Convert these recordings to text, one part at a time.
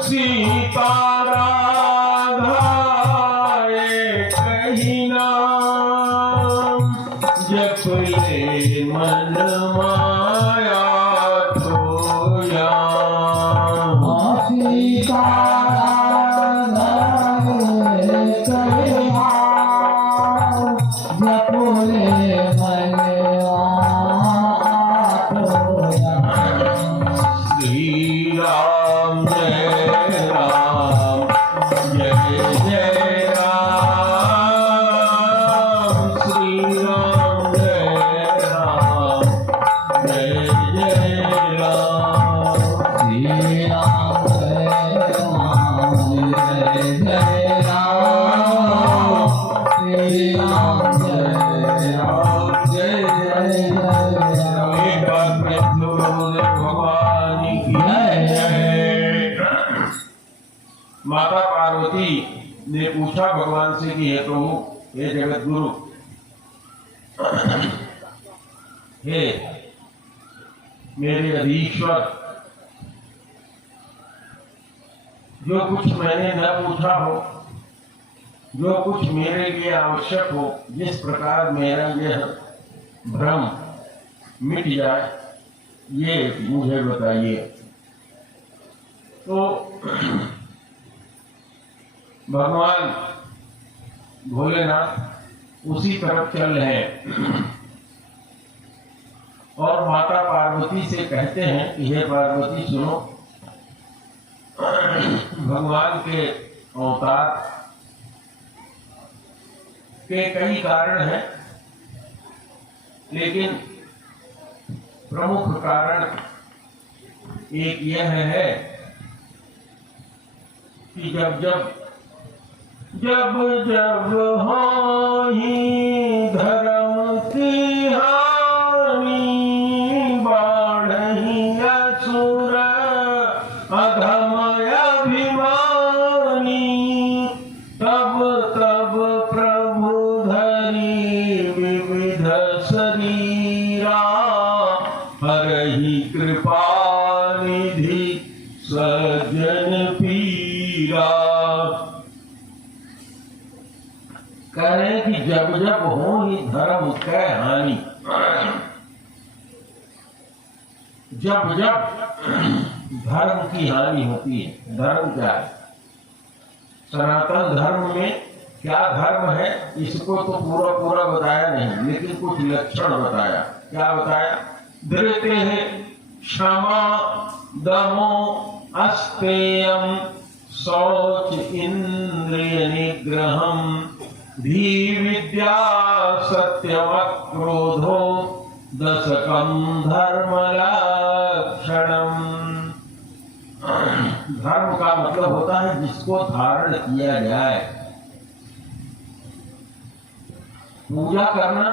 सीता राधा एक ही नाम, जप ले मन माया खोया। सीता राधा एक ही नाम, जप ले मन माया खोया। श्री राम जय राम, जय जय राम। श्री राम जय राम, जय जय राम। श्री राम जय राम, जय जय राम। श्री राम जय राम, जय जय राम। एक बार में भगवान की जय। माता पार्वती ने पूछा भगवान से कि हे प्रभु, हे जगत गुरु, हे मेरे अधीश्वर, जो कुछ मैंने न पूछा हो, जो कुछ मेरे लिए आवश्यक हो, जिस प्रकार मेरा यह भ्रम मिट जाए, ये मुझे बताइए। तो भगवान भोलेनाथ उसी तरफ चल रहे हैं और माता पार्वती से कहते हैं कि हे पार्वती सुनो, भगवान के अवतार के कई कारण हैं, लेकिन प्रमुख कारण एक यह है कि जब जब हो ही धर्म की हानि, बाढ़ही असुर अधम अभिमानी, तब तब प्रभु धरी विविध शरीरा, हरहि कृपा निधि सज्जन पीरा। कह रहे हैं कि जब जब हो ही धर्म कै हानि, जब जब धर्म की हानि होती है। धर्म क्या है? सनातन धर्म में क्या धर्म है इसको तो पूरा पूरा बताया नहीं, लेकिन कुछ लक्षण बताया। क्या बताया? धृते है क्षमा दमो अस्तेयम, शौच इंद्रिय निग्रहम, धी विद्या सत्यम क्रोधो, दशकम धर्म लक्षणम। धर्म का मतलब होता है जिसको धारण किया जाए। पूजा करना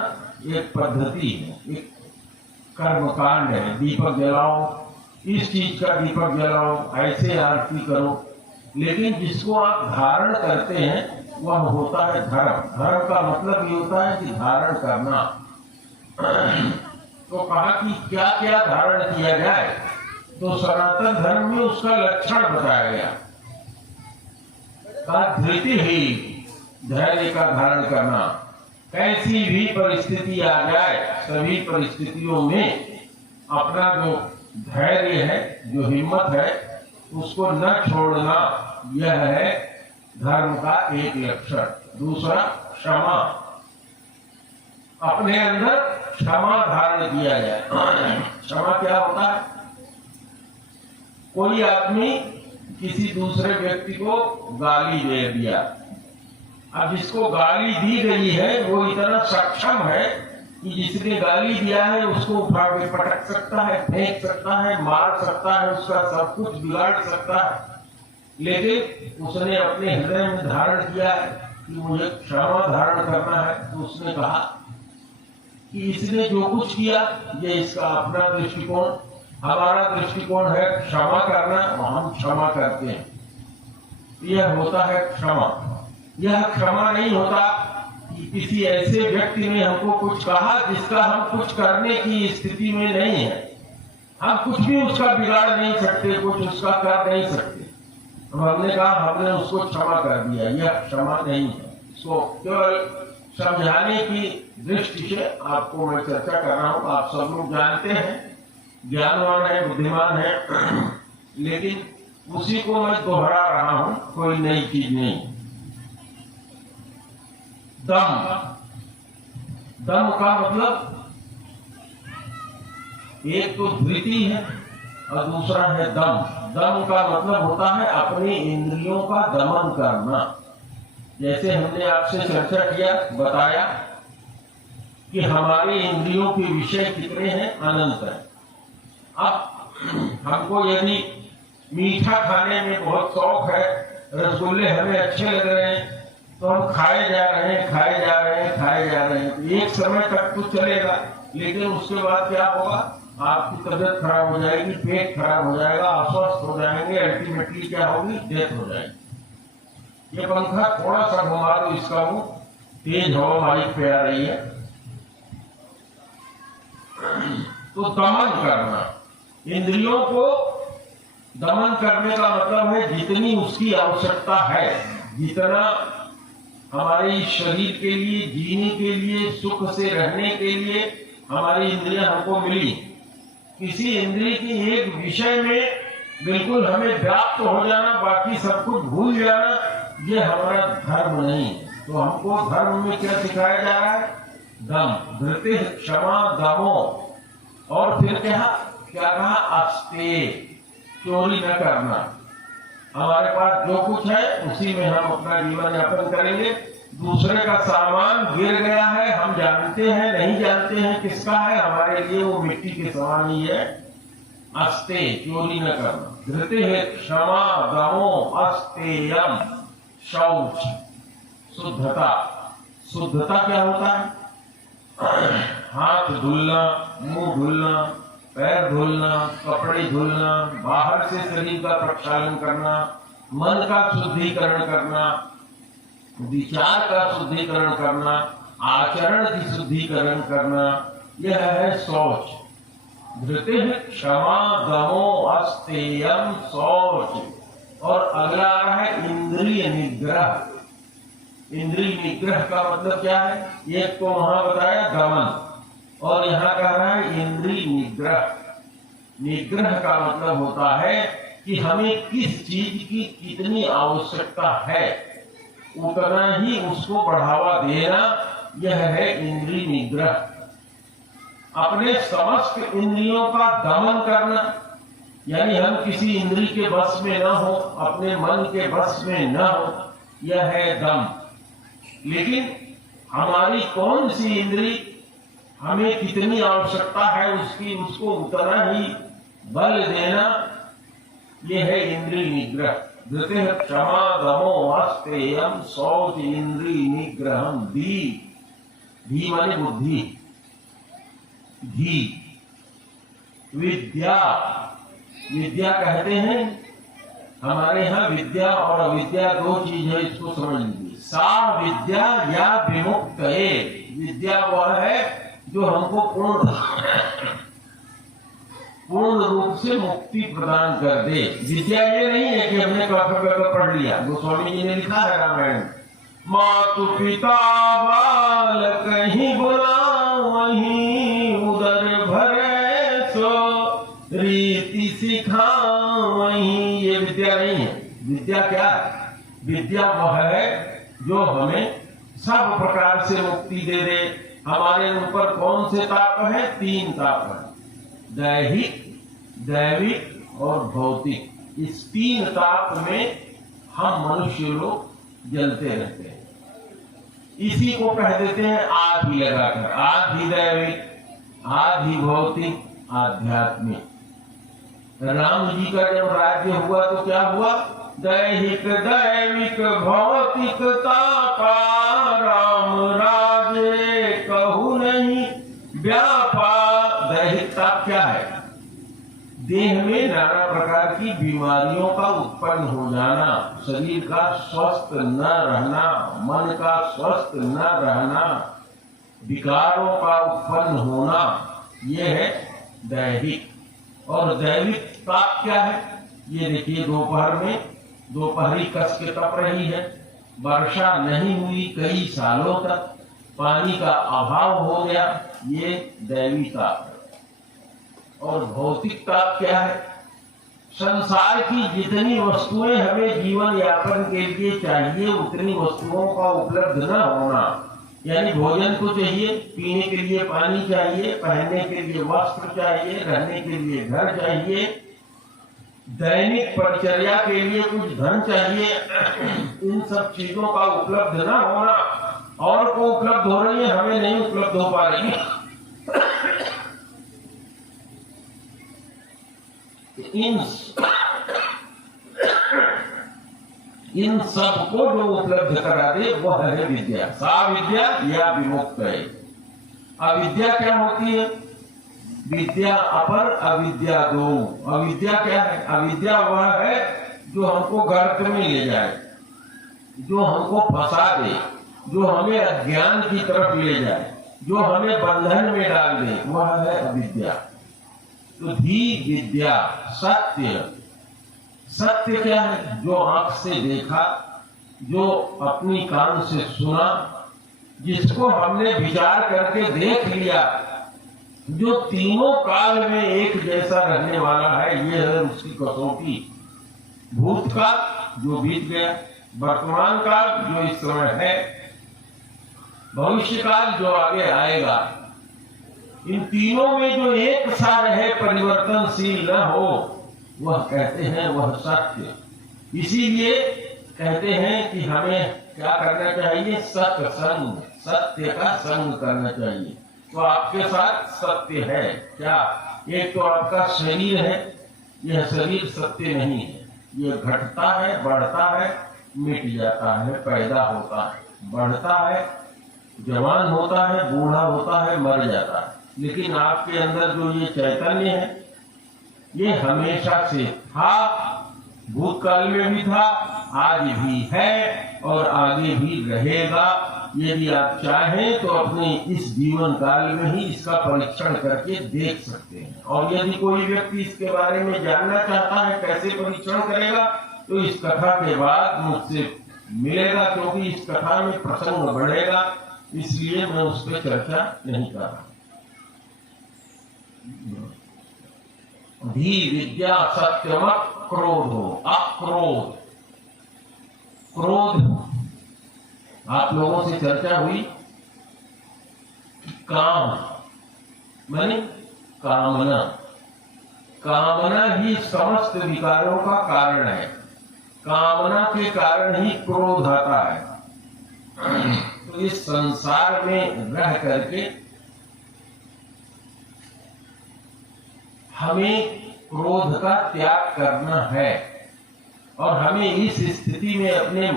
एक पद्धति है, एक कर्मकांड है। दीपक जलाओ, इस चीज का दीपक जलाओ, ऐसे आरती करो, लेकिन जिसको आप धारण करते हैं वह होता है धर्म। धर्म का मतलब ये होता है कि धारण करना। तो कहा कि क्या क्या धारण किया जाए, तो सनातन धर्म में उसका लक्षण बताया गया। कहा धृति ही, धैर्य का धारण करना। कैसी भी परिस्थिति आ जाए, सभी परिस्थितियों में अपना जो धैर्य है, जो हिम्मत है, उसको न छोड़ना, यह है धर्म का एक लक्षण। दूसरा क्षमा, अपने अंदर क्षमा धारण किया जाए। क्षमा क्या होता है? कोई आदमी किसी दूसरे व्यक्ति को गाली दे दिया, अब जिसको गाली दी गई है वो इतना सक्षम है कि जिसने गाली दिया है उसको उठा के पटक सकता है, फेंक सकता है, मार सकता है, उसका सब कुछ बिगाड़ सकता है, लेकिन उसने अपने हृदय में धारण किया है कि मुझे क्षमा धारण करना है। तो उसने कहा कि इसने जो कुछ किया ये इसका अपना दृष्टिकोण, हमारा दृष्टिकोण है क्षमा करना, और हम क्षमा करते हैं। यह होता है क्षमा। यह क्षमा नहीं होता कि किसी ऐसे व्यक्ति ने हमको कुछ कहा जिसका हम कुछ करने की स्थिति में नहीं है, हम कुछ भी उसका बिगाड़ नहीं सकते, कुछ उसका कर नहीं सकते। तो हमने कहा हमने उसको क्षमा कर दिया, यह क्षमा नहीं है। इसको केवल समझाने की दृष्टि से आपको मैं चर्चा कर रहा हूँ। आप सब लोग जानते हैं, ज्ञानवान है, बुद्धिमान है, लेकिन उसी को मैं दोहरा रहा हूं, कोई नई चीज नहीं। दम का मतलब एक तो धृति है और दूसरा है दम। दम का मतलब होता है अपनी इंद्रियों का दमन करना। जैसे हमने आपसे चर्चा किया, बताया कि हमारे इंद्रियों के विषय कितने हैं, अनंत है। अब हमको यदि मीठा खाने में बहुत शौक है, रसगुल्ले हमें अच्छे लग रहे हैं, तो हम खाए जा रहे हैं, खाए जा रहे हैं, खाए जा रहे हैं। एक समय तक तो चलेगा, लेकिन उसके बाद क्या होगा, आपकी तबियत खराब हो जाएगी, पेट खराब हो जाएगा, अस्वस्थ हो जाएंगे, अल्टीमेटली क्या होगी, डेथ हो जाएगी। ये पंखा थोड़ा सा घुमा दो, इसका मुंह तेज हवा माइक पे आ रही है। तो दमन करना, इंद्रियों को दमन करने का मतलब है जितनी उसकी आवश्यकता है, जितना हमारे शरीर के लिए, जीने के लिए, सुख से रहने के लिए हमारी इंद्रियां हमको मिली, किसी इंद्रिय की एक विषय में बिल्कुल हमें व्याप्त हो जाना, बाकी सब कुछ भूल जाना, ये हमारा धर्म नहीं है। तो हमको धर्म में क्या सिखाया जा रहा है, दम, धृति, क्षमा, दमो, और फिर क्या कहा, अस्ते, चोरी न करना। हमारे पास जो कुछ है उसी में हम अपना जीवन यापन करेंगे। दूसरे का सामान गिर गया है, हम जानते हैं नहीं जानते हैं किसका है, हमारे लिए वो मिट्टी के समान ही है। अस्ते, चोरी न करना, धृति है, क्षमा, दमो, अस्तेयम, शौच, शुद्धता। शुद्धता क्या होता है, हाथ धुलना, मुंह धुलना, पैर धुलना, कपड़े धुलना, बाहर से शरीर का प्रक्षालन करना, मन का शुद्धिकरण करना, विचार का शुद्धिकरण करना, आचरण की शुद्धिकरण करना, यह है शौच। धृति, क्षमा, दमो, अस्तेयम, शौच। और अगला आ रहा है इंद्रिय निग्रह। इंद्रिय निग्रह का मतलब क्या है, एक तो वहां बताया दमन, और यहाँ कह रहा है इंद्रिय निग्रह। निग्रह का मतलब होता है कि हमें किस चीज की कितनी आवश्यकता है, उतना ही उसको बढ़ावा देना, यह है इंद्रिय निग्रह। अपने समस्त इंद्रियों का दमन करना, यानी हम किसी इंद्रिय के बस में न हो, अपने मन के बस में न हो, यह है दम। लेकिन हमारी कौन सी इंद्रिय, हमें कितनी आवश्यकता है उसकी, उसको उतना ही बल देना, यह है इंद्रिय निग्रह। धृति, क्षमा, दमो, अस्तेयम, शौच, इंद्रिय निग्रहम। धी माने बुद्धि, धी, विद्या। विद्या कहते हैं, हमारे यहाँ विद्या और अविद्या दो चीज है, इसको समझ लीजिए। सा विद्या या विमुक्त। विद्या वह है जो हमको पूर्ण रूप से मुक्ति प्रदान कर दे। विद्या ये नहीं है कि हमने कॉपी पढ़ लिया। गोस्वामी जी ने लिखा है रामायण, मातु पिता बाल कहीं बुला वहीं उदर भरे सो रीति सिखा वहीं। ये विद्या नहीं है। विद्या क्या है, विद्या वह है जो हमें सब प्रकार से मुक्ति दे दे। हमारे ऊपर कौन से ताप है, तीन ताप है, दैहिक, दैविक और भौतिक। इस तीन ताप में हम मनुष्य लोग जलते रहते हैं। इसी को कह देते हैं आधि लगाकर, आधि दैविक, आधि भौतिक, आध्यात्मिक। राम जी का जब राज्य हुआ तो क्या हुआ, दैहिक, दैविक, भौतिक तापा राम राजे कहू नहीं व्यापा। दैहिक ताप क्या है, देह में नाना प्रकार की बीमारियों का उत्पन्न हो जाना, शरीर का स्वस्थ न रहना, मन का स्वस्थ न रहना, विकारों का उत्पन्न होना, यह है दैहिक। और दैविक ताप क्या है? ये देखिए, दोपहर में दोपहरी कस के तप रही है, वर्षा नहीं हुई कई सालों तक, पानी का अभाव हो गया, ये दैवी ताप है। और भौतिक ताप क्या है? संसार की जितनी वस्तुएं हमें जीवन यापन के लिए चाहिए उतनी वस्तुओं का उपलब्ध न होना, यानी भोजन तो चाहिए, पीने के लिए पानी चाहिए, पहनने के लिए वस्त्र चाहिए, रहने के लिए घर चाहिए, दैनिक परिचर्या के लिए कुछ धन चाहिए, इन सब चीजों का उपलब्ध न होना, और को उपलब्ध हो रही है, हमें नहीं उपलब्ध हो पा रही है। इन सब को जो उपलब्ध करा दे वह है विद्या। सा विद्या या विमुक्त है। अविद्या क्या होती है? विद्या अपर अविद्या दो। अविद्या क्या है? अविद्या वह है जो हमको गर्त में ले जाए, जो हमको फंसा दे, जो हमें अज्ञान की तरफ ले जाए, जो हमें बंधन में डाल दे, वह है अविद्या। तो धी विद्या सत्य। सत्य क्या है? जो आंख से देखा, जो अपनी कान से सुना, जिसको हमने विचार करके देख लिया, जो तीनों काल में एक जैसा रहने वाला है, ये है उसकी कसौटी। भूतकाल जो बीत गया, वर्तमान काल जो इस समय है, भविष्य काल जो आगे आएगा, इन तीनों में जो एक सा रहे, परिवर्तनशील न हो, वह कहते हैं वह सत्य। इसीलिए कहते हैं कि हमें क्या करना चाहिए? सत्संग, सत्य का संग करना चाहिए। तो आपके साथ सत्य है क्या? एक तो आपका शरीर है, यह शरीर सत्य नहीं है, यह घटता है, बढ़ता है, मिट जाता है, पैदा होता है, बढ़ता है, जवान होता है, बूढ़ा होता है, मर जाता है। लेकिन आपके अंदर जो ये चैतन्य है, ये हमेशा से था, भूतकाल में भी था, आज भी है और आगे भी रहेगा। यदि आप चाहें तो अपने इस जीवन काल में ही इसका परीक्षण करके देख सकते हैं। और यदि कोई व्यक्ति इसके बारे में जानना चाहता है कैसे परीक्षण करेगा, तो इस कथा के बाद मुझसे मिलेगा, क्योंकि इस कथा में प्रसंग बढ़ेगा, इसलिए मैं उस पर चर्चा नहीं कर रहा। धी विद्या सत्यम क्रोधो अक्रोध। क्रोध, आप लोगों से चर्चा हुई, काम माने कामना। कामना ही समस्त विकारों का कारण है। कामना के कारण ही क्रोध आता है। तो इस संसार में रह करके हमें क्रोध का त्याग करना है, और हमें इस स्थिति में अपने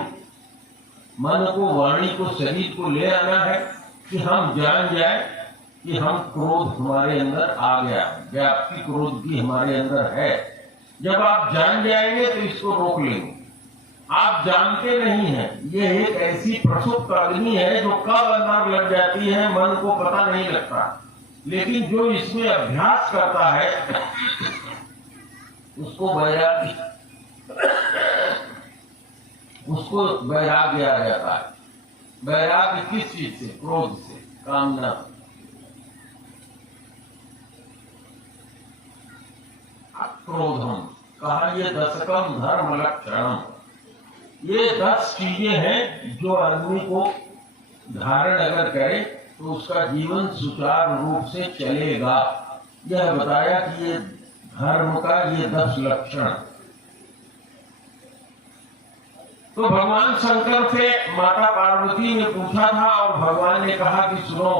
मन को, वाणी को, शरीर को ले आना है कि हम जान जाए कि हम क्रोध हमारे अंदर आ गया, व्याप्ति क्रोध की हमारे अंदर है। जब आप जान जाएंगे तो इसको रोक लेंगे। आप जानते नहीं हैं, ये एक ऐसी प्रसुप्त अग्नि है जो कब अंदर लग जाती है मन को पता नहीं लगता, लेकिन जो इसमें अभ्यास करता है उसको वैराग्य, उसको वैराग्य आ जाता है। वैराग्य किस चीज से? क्रोध से, कामना। क्रोधम कहा, ये दशकम धर्म लक्षणम। ये 10 चीजें हैं जो आदमी को धारण अगर करे तो उसका जीवन सुचारू रूप से चलेगा। यह बताया कि ये धर्म का ये 10 लक्षण। तो भगवान शंकर से माता पार्वती ने पूछा था, और भगवान ने कहा कि सुनो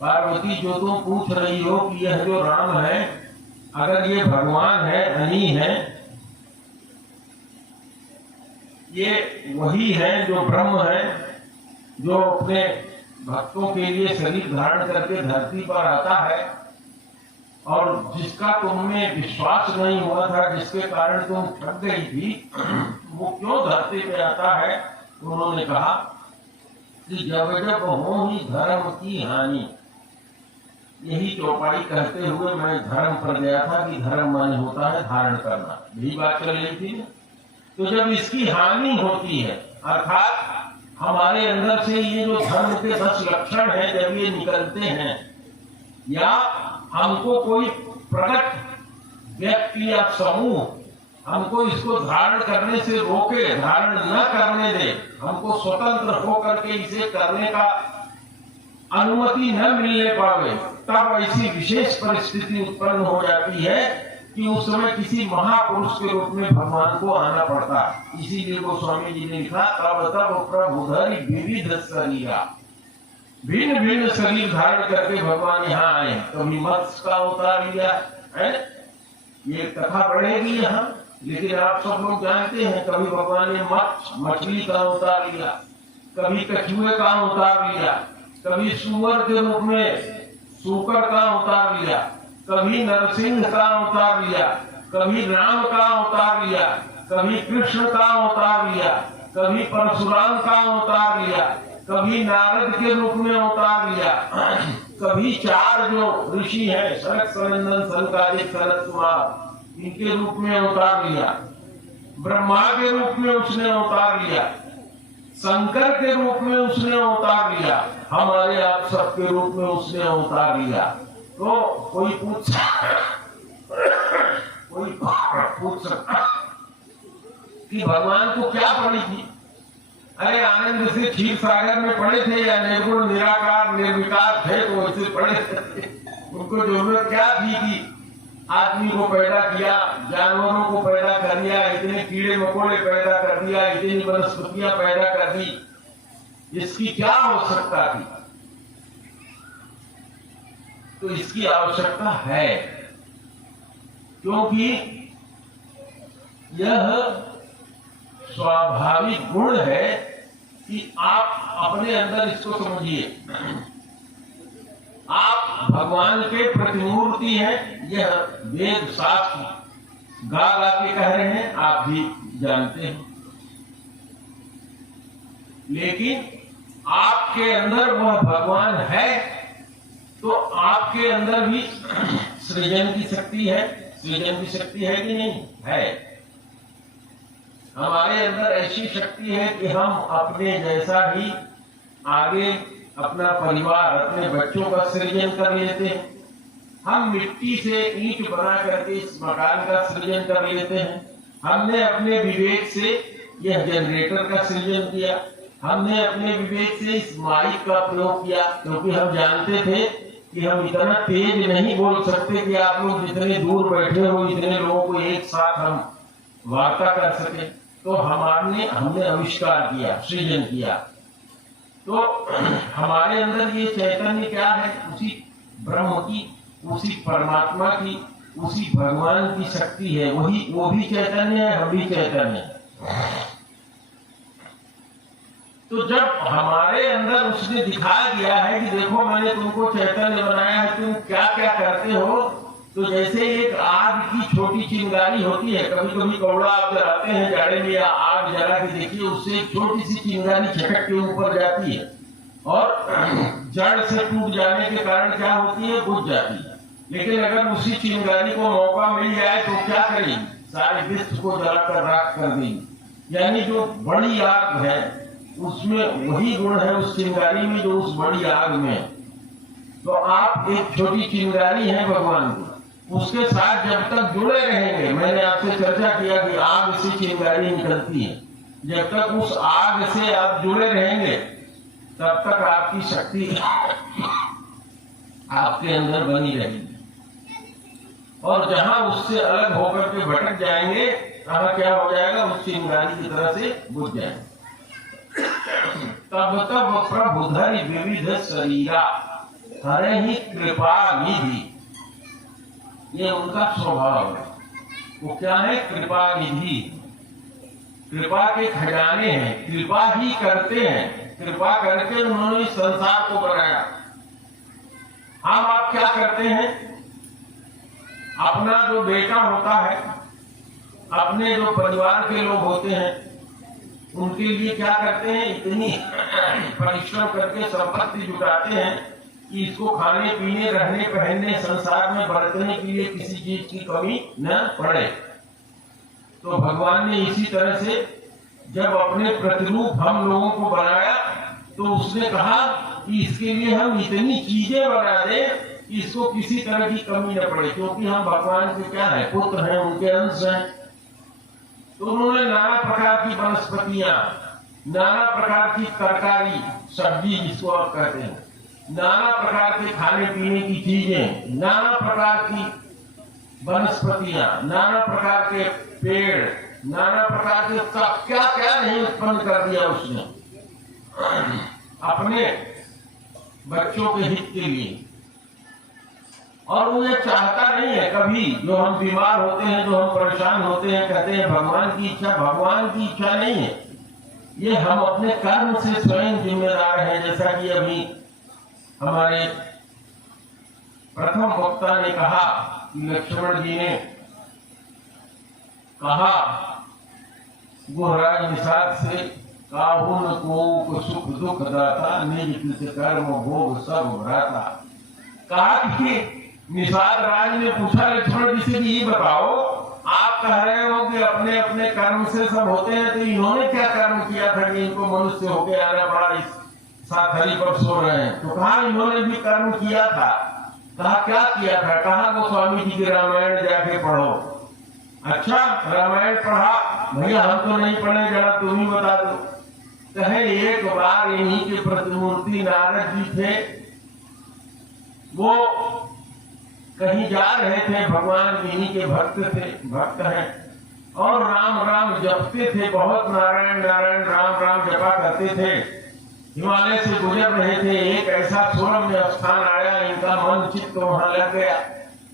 पार्वती, जो तुम पूछ रही हो कि यह जो राम है, अगर ये भगवान है, अनी है, ये वही है जो ब्रह्म है, जो अपने भक्तों के लिए शरीर धारण करके धरती पर आता है, और जिसका तुमने विश्वास नहीं हुआ था, जिसके कारण तुम ठग गई थी, वो क्यों धरती पे आता है? उन्होंने कहा कि जब जब हो ही धर्म की हानि, यही चौपाई कहते हुए मैं धर्म पर गया था कि धर्म माने होता है धारण करना, यही बात चल रही थी। तो जब इसकी हानि होती है, अर्थात हमारे अंदर से ये जो धर्म के 10 लक्षण हैं जब ये निकलते हैं, या हमको कोई प्रकट व्यक्ति या समूह हमको इसको धारण करने से रोके, धारण न करने दे, हमको स्वतंत्र होकर के इसे करने का अनुमति न मिलने पावे, तब ऐसी विशेष परिस्थिति उत्पन्न हो जाती है कि उस समय किसी महापुरुष के रूप में भगवान को आना पड़ता। इसीलिए गोस्वामी जी ने लिखा, तब तब प्रभुधरि विविध शरीरा, भिन्न भिन्न शरीर धारण करके भगवान यहाँ आए। कभी मत्स्य का अवतार लिया है, ये कथा पढ़ेगी यहाँ, लेकिन आप सब लोग जानते हैं कभी भगवान ने मछली का अवतार लिया, कभी कछुए का अवतार लिया, कभी सुअर के रूप में सूकर का अवतार लिया, कभी नरसिंह का अवतार लिया, कभी राम का अवतार लिया, कभी कृष्ण का अवतार लिया, कभी परशुराम का अवतार लिया, कभी नारद के रूप में अवतार लिया, कभी 4 जो ऋषि हैं, सनक सनंदन सनकादिक सनत कुमार, इनके रूप में अवतार लिया, ब्रह्मा के रूप में उसने अवतार लिया, शंकर के रूप में उसने अवतार लिया, हमारे आप सबके रूप में उसने अवतार लिया। तो कोई पूछ सकता कि भगवान को क्या पड़ी थी? अरे आनंद से क्षीर सागर में पड़े थे या निर्गुण निराकार निर्विकार थे तो वैसे पड़े थे। उनको जरूरत क्या थी कि आदमी को पैदा किया, जानवरों को पैदा कर दिया, इतने कीड़े मकोड़े पैदा कर दिया, इतनी वनस्पतियां पैदा कर दी, इसकी क्या आवश्यकता थी? तो इसकी आवश्यकता है, क्योंकि यह स्वाभाविक गुण है कि आप अपने अंदर इसको समझिए, आप भगवान के प्रतिमूर्ति हैं। यह वेद शास्त्र गा गा के कह रहे हैं, आप भी जानते हैं, लेकिन आपके अंदर वह भगवान है तो आपके अंदर भी सृजन की शक्ति है। सृजन की शक्ति है कि नहीं है? हमारे अंदर ऐसी शक्ति है कि हम अपने जैसा ही आगे अपना परिवार, अपने बच्चों का सृजन कर लेते हैं। हम मिट्टी से ईंट बना करके इस मकान का सृजन कर लेते हैं। हमने अपने विवेक से यह जनरेटर का सृजन किया, हमने अपने विवेक से इस माइक का प्रयोग किया, क्योंकि हम जानते थे कि हम इतना तेज नहीं बोल सकते कि आप लोग जितने दूर बैठे हो इतने लोगों को एक साथ हम वार्ता कर सके। तो हमने आविष्कार किया, सृजन किया। तो हमारे अंदर ये चैतन्य क्या है? उसी ब्रह्म की, उसी परमात्मा की, उसी भगवान की शक्ति है। वो भी चैतन्य है, हम भी चैतन्य है। तो जब हमारे अंदर उसने दिखा दिया है कि देखो मैंने तुमको चैतन्य बनाया है, तुम क्या क्या करते हो, तो जैसे एक आग की छोटी चिंगारी होती है, कभी कभी कौड़ा आप जलाते हैं जाड़े में, या आग जला के देखिए, उससे एक छोटी सी चिंगारी छटक के ऊपर जाती है और जड़ से टूट जाने के कारण क्या होती है? बुझ जाती है। लेकिन अगर उसी चिंगारी को मौका मिल जाए तो क्या करेगी? सारे विश्व को जलाकर राख कर देगी। यानी जो बड़ी आग है उसमें वही गुण है उस चिंगारी में जो उस बड़ी आग में। तो आप एक छोटी चिंगारी है भगवान की, उसके साथ जब तक जुड़े रहेंगे, मैंने आपसे चर्चा किया कि आग से चिंगारी निकलती है, जब तक उस आग से आप जुड़े रहेंगे तब तक आपकी शक्ति आपके अंदर बनी रहेगी। और जहां उससे अलग होकर के भटक जाएंगे, वहां क्या हो जाएगा? उस चिंगारी की तरह से बुझ जाएंगे। तब तब प्रभुधरि विविध शरीरा हरे ही कृपा निधि, ये उनका स्वभाव है। वो क्या है? कृपा निधि, कृपा के खजाने हैं, कृपा ही करते हैं। कृपा करके उन्होंने इस संसार को बनाया। हम आप क्या करते हैं? अपना जो बेटा होता है, अपने जो परिवार के लोग होते हैं, उनके लिए क्या करते हैं? इतनी परिश्रम करके संपत्ति जुटाते हैं कि इसको खाने पीने रहने पहनने संसार में बरतने के लिए किसी चीज की कमी न पड़े। तो भगवान ने इसी तरह से जब अपने प्रतिरूप हम लोगों को बनाया तो उसने कहा कि इसके लिए हम इतनी चीजें बना दें कि इसको किसी तरह की कमी न पड़े, क्योंकि हम भगवान के क्या है, पुत्र हैं, उनके अंश हैं। तो उन्होंने नाना प्रकार की वनस्पतियां, नाना प्रकार की तरकारी सब्जी जिसको आप कहते हैं, नाना प्रकार के खाने पीने की चीजें, नाना प्रकार की वनस्पतियां, नाना प्रकार के पेड़, नाना प्रकार के सब क्या क्या नहीं उत्पन्न कर दिया उसने अपने बच्चों के हित के लिए। और वो ये चाहता नहीं है कभी, जो हम बीमार होते हैं, जो हम परेशान होते हैं, कहते हैं भगवान की इच्छा, भगवान की इच्छा नहीं है, ये हम अपने कर्म से स्वयं जिम्मेदार हैं। जैसा कि अभी हमारे प्रथम वक्ता ने कहा कि लक्ष्मण जी ने कहा गुहराज निषाद से, काहुन को सुख दुख दाता, निज कृत कर्म भोग सब भ्राता। कहा कि निषाद राज ने पूछा लक्ष्मण जी से कि ये बताओ, आप कह रहे हो कि अपने अपने कर्म से सब होते हैं, तो इन्होंने क्या कर्म किया था कि इनको मनुष्य होके आना पड़ा, इस साथरी पर सो रहे हैं? तो कहा इन्होंने भी कर्म किया था। कहा क्या किया था? कहा गोस्वामी जी की रामायण जाके पढ़ो। अच्छा, रामायण पढ़ा? भैया हम तो नहीं पढ़े, जरा तुम ही बता दो। कहे एक बार इन्हीं के प्रतिमूर्ति नारद जी थे, वो कहीं जा रहे थे, भगवान इन्हीं के भक्त हैं, और राम राम जपते थे, बहुत नारायण नारायण राम राम जपा करते थे। हिमालय से गुजर रहे थे, एक ऐसा सुरम्य स्थान आया, इनका मन चित्त वहां लग गया,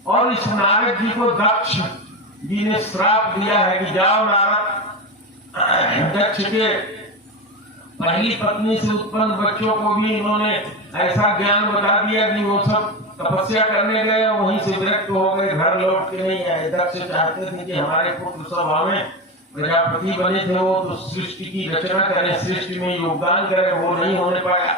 और इस नारद जी को दक्ष जी ने श्राप दिया है कि जाओ नारद, दक्ष के पहली पत्नी से उत्पन्न बच्चों को भी इन्होंने ऐसा ज्ञान बता दिया कि वो सब तपस्या करने गए, वहीं से विरक्त हो गए, घर लौट के नहीं आए। दक्ष चाहते थे कि हमारे पुत्र सब हमें प्रजापति बने थे, वो तो सृष्टि की रचना करें, सृष्टि में योगदान करें, वो नहीं होने पाया।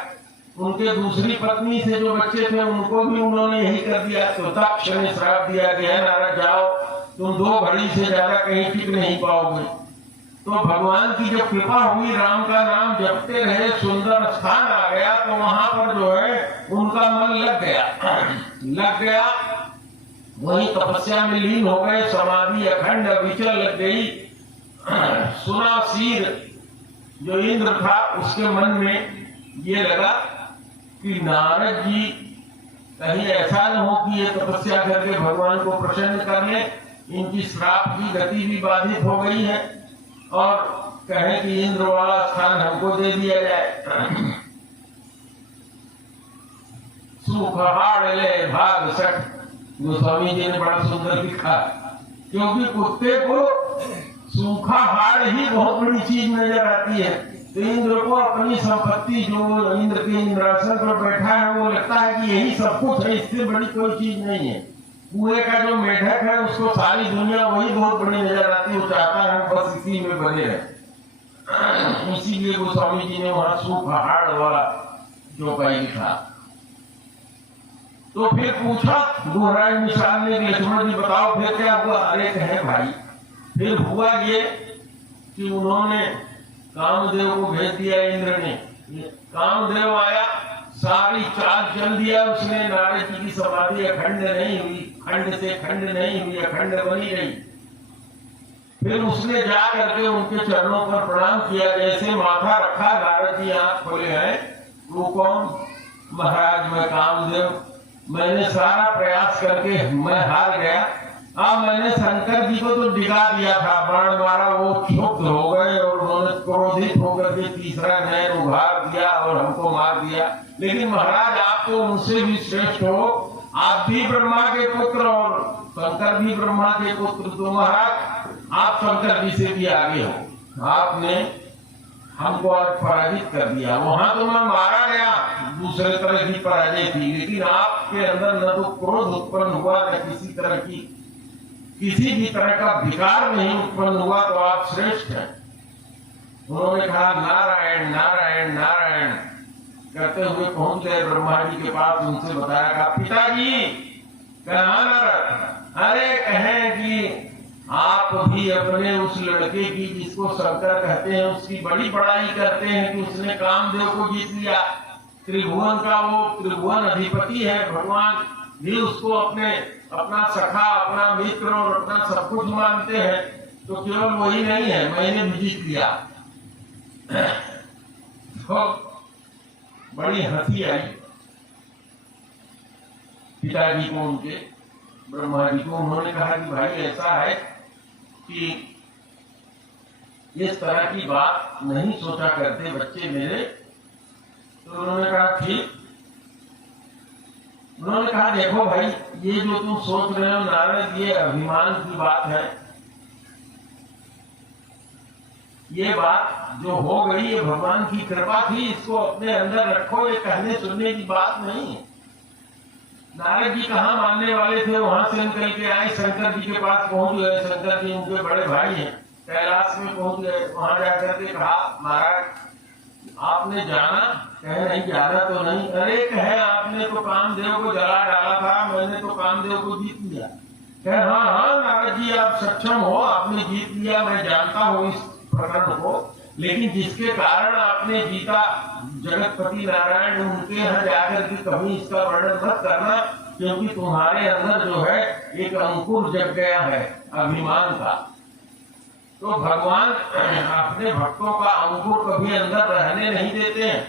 उनके दूसरी पत्नी से जो बच्चे थे उनको भी उन्होंने यही कर दिया। तो दक्ष ने श्राप दिया कि है नारद जाओ, तुम 2 घड़ी से ज्यादा कहीं टिक नहीं पाओगे। तो भगवान की जब कृपा हुई, राम का नाम जपते रहे, सुंदर स्थान आ गया, तो वहां पर जो है उनका मन लग गया, वही तपस्या में लीन हो गए, समाधि अखंड विचल लग गई। सुनासीर जो इंद्र था उसके मन में ये लगा कि नारद जी कहीं ऐसा न हो कि ये तपस्या करके भगवान को प्रसन्न कर ले, इनकी श्राप की गति भी बाधित हो गई है, और कहे कि इंद्र वाला स्थान हमको दे दिया जाए। सुखहाड़ ले भाग सट, गोस्वामी जी ने बड़ा सुंदर लिखा, क्योंकि कुत्ते को सूखा हाड़ ही बहुत बड़ी चीज नजर आती है। तो इंद्र को अपनी संपत्ति, जो इंद्र के इंद्रासन पर बैठा है, वो लगता है कि यही सब कुछ है, इससे बड़ी कोई चीज नहीं है। कुएं का जो मेढक है उसको सारी दुनिया वही बहुत बड़ी नजर आती है, वो चाहता है बस इसी में बने रहे। इसीलिए गोस्वामी जी ने वहां सूखहाड़ वाला चौपाई लिखा। तो फिर पूछा गुहराज निषाद ने, लक्ष्मण जी बताओ फिर क्या हुआ? अरे कहे भाई, फिर हुआ ये कि उन्होंने कामदेव को भेज दिया, इंद्र ने। कामदेव आया, सारी चाल चल दिया उसने, नारद जी की समाधि अखंड नहीं हुई, खंड से खंड नहीं हुई, अखंड बनी रही। फिर उसने जा करके उनके चरणों पर प्रणाम किया, जैसे माथा रखा, नारद जी आंख खोले हैं। वो कौन? महाराज मैं कामदेव, मैंने सारा प्रयास करके मैं हार गया। मैंने शंकर जी को तो डिगा दिया था, बाण मारा, वो क्षुब्ध हो गए और उन्होंने क्रोधित होकर के तीसरा नयन उभार दिया और हमको मार दिया। लेकिन महाराज आप तो उनसे भी श्रेष्ठ हो, आप भी ब्रह्मा के पुत्र और शंकर भी ब्रह्मा के पुत्र, तो महाराज आप शंकर जी से भी आगे हो, आपने हमको आज पराजित कर दिया। वहां तो मैं मारा गया, दूसरे तरह की पराजय थी, लेकिन आपके अंदर न तो क्रोध उत्पन्न हुआ, न किसी भी तरह का विकार नहीं उत्पन्न हुआ, तो आप श्रेष्ठ हैं। उन्होंने कहा नारायण नारायण नारायण। करते हुए पहुंच गए ब्रह्मा जी के पास। उनसे बताया कहा पिताजी कहाँ नारद, अरे कहें कि आप भी अपने उस लड़के की जिसको शंकर कहते हैं उसकी बड़ी बड़ाई करते हैं कि उसने कामदेव को जीत लिया। त्रिभुवन का वो त्रिभुवन अधिपति है, भगवान भी उसको अपना सखा, अपना मित्र और अपना सब कुछ मानते हैं। तो केवल वही नहीं है, मैंने भी जीत लिया। तो बड़ी हंसी आई पिताजी को, उनके ब्रह्मा जी को। उन्होंने कहा कि भाई ऐसा है कि इस तरह की बात नहीं सोचा करते बच्चे मेरे। तो उन्होंने कहा ठीक। उन्होंने कहा देखो भाई, ये जो तुम सोच रहे हो नारद, ये अभिमान की बात है। ये बात जो हो गई ये भगवान की कृपा थी, इसको अपने अंदर रखो, ये कहने सुनने की बात नहीं है। नारद जी कहाँ मानने वाले थे, वहां से निकल के आए, शंकर जी के पास पहुंच गए। शंकर जी उनके बड़े भाई हैं, कैलाश में पहुंच गए। वहां जाकर के कहा महाराज आपने जाना? कहे नहीं जाना तो नहीं। अरे कहे आपने तो कामदेव को जला डाला था, मैंने तो कामदेव को जीत लिया। कहे हाँ हाँ नारद जी आप सक्षम हो, आपने जीत लिया, मैं जानता हूँ इस प्रकरण को। लेकिन जिसके कारण आपने जीता जगतपति नारायण, उनके यहाँ जाकर के कभी इसका वर्णन मत करना, क्योंकि तुम्हारे अंदर जो है एक अंकुर जग गया है अभिमान का। तो भगवान अपने भक्तों का अंकुर कभी अंदर रहने नहीं देते हैं।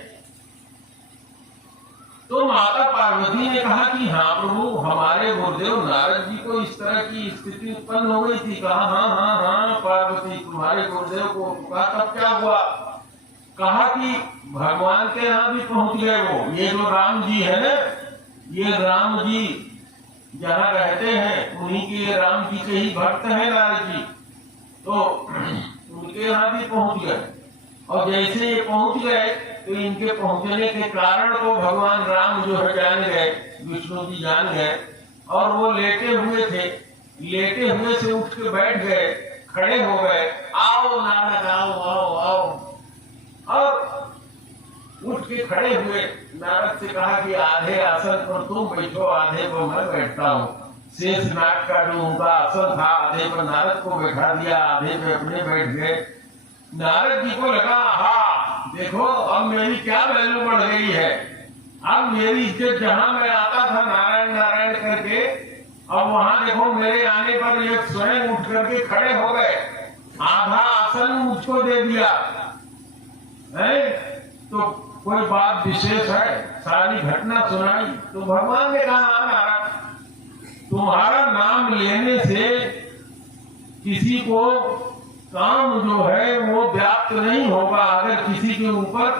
तो माता पार्वती ने कहा कि हाँ प्रभु, हमारे गुरुदेव नारद जी को इस तरह की स्थिति उत्पन्न हो गई थी। कहा हाँ हाँ हाँ पार्वती, तुम्हारे गुरुदेव को। कहा तब क्या हुआ? कहा कि भगवान के यहाँ भी पहुंच गए वो। ये जो राम जी है ना, ये राम जी जहाँ रहते हैं उन्हीं के, राम जी के ही भक्त हैं नारद जी। तो उनके यहाँ भी पहुंच गए। और जैसे ये पहुंच गए तो इनके पहुंचने के कारण को भगवान राम जो है जान गए, विष्णु जी जान गए। और वो लेटे हुए थे, लेटे हुए से उठ के बैठ गए, खड़े हो गए। आओ नारद आओ आओ आओ। और उठ के खड़े हुए नारद से कहा कि आधे आसन पर तुम बैठो, आधे पर मैं बैठता हूँ। शेषनाग का जो उनका आसन था, आधे पर नारद को बैठा दिया, आधे पे अपने बैठ गए। नारद जी को लगा हाँ देखो अब मेरी क्या वैल्यू बढ़ गई है। अब मेरी इज्जत जहां मैं आता था नारायण नारायण करके, अब वहां देखो मेरे आने पर ये स्वयं उठ करके खड़े हो गए, आधा आसन मुझको दे दिया है। तो कोई बात विशेष है, सारी घटना सुनाई। तो भगवान ने कहा नारद, तुम्हारा नाम लेने से किसी को काम जो है वो व्याप्त नहीं होगा। अगर किसी के ऊपर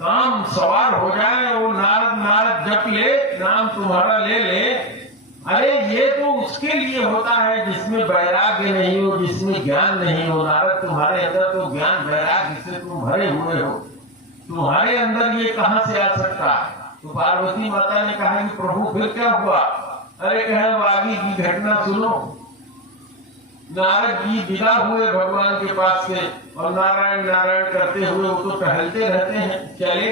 काम सवार हो जाए, वो नारद नारद जप ले, नाम तुम्हारा ले ले, अरे ये तो उसके लिए होता है जिसमें वैराग्य नहीं हो, जिसमें ज्ञान नहीं हो। नारद तुम्हारे अंदर तो ज्ञान वैराग्य से तुम भरे हुए हो, तुम्हारे अंदर ये कहां से आ सकता है? तो पार्वती माता ने कहा कि प्रभु फिर क्या हुआ? अरे कहे आगे की घटना सुनो। नारद जी विदा हुए भगवान के पास से, और नारायण नारायण करते हुए वो तो टहलते रहते हैं, चले।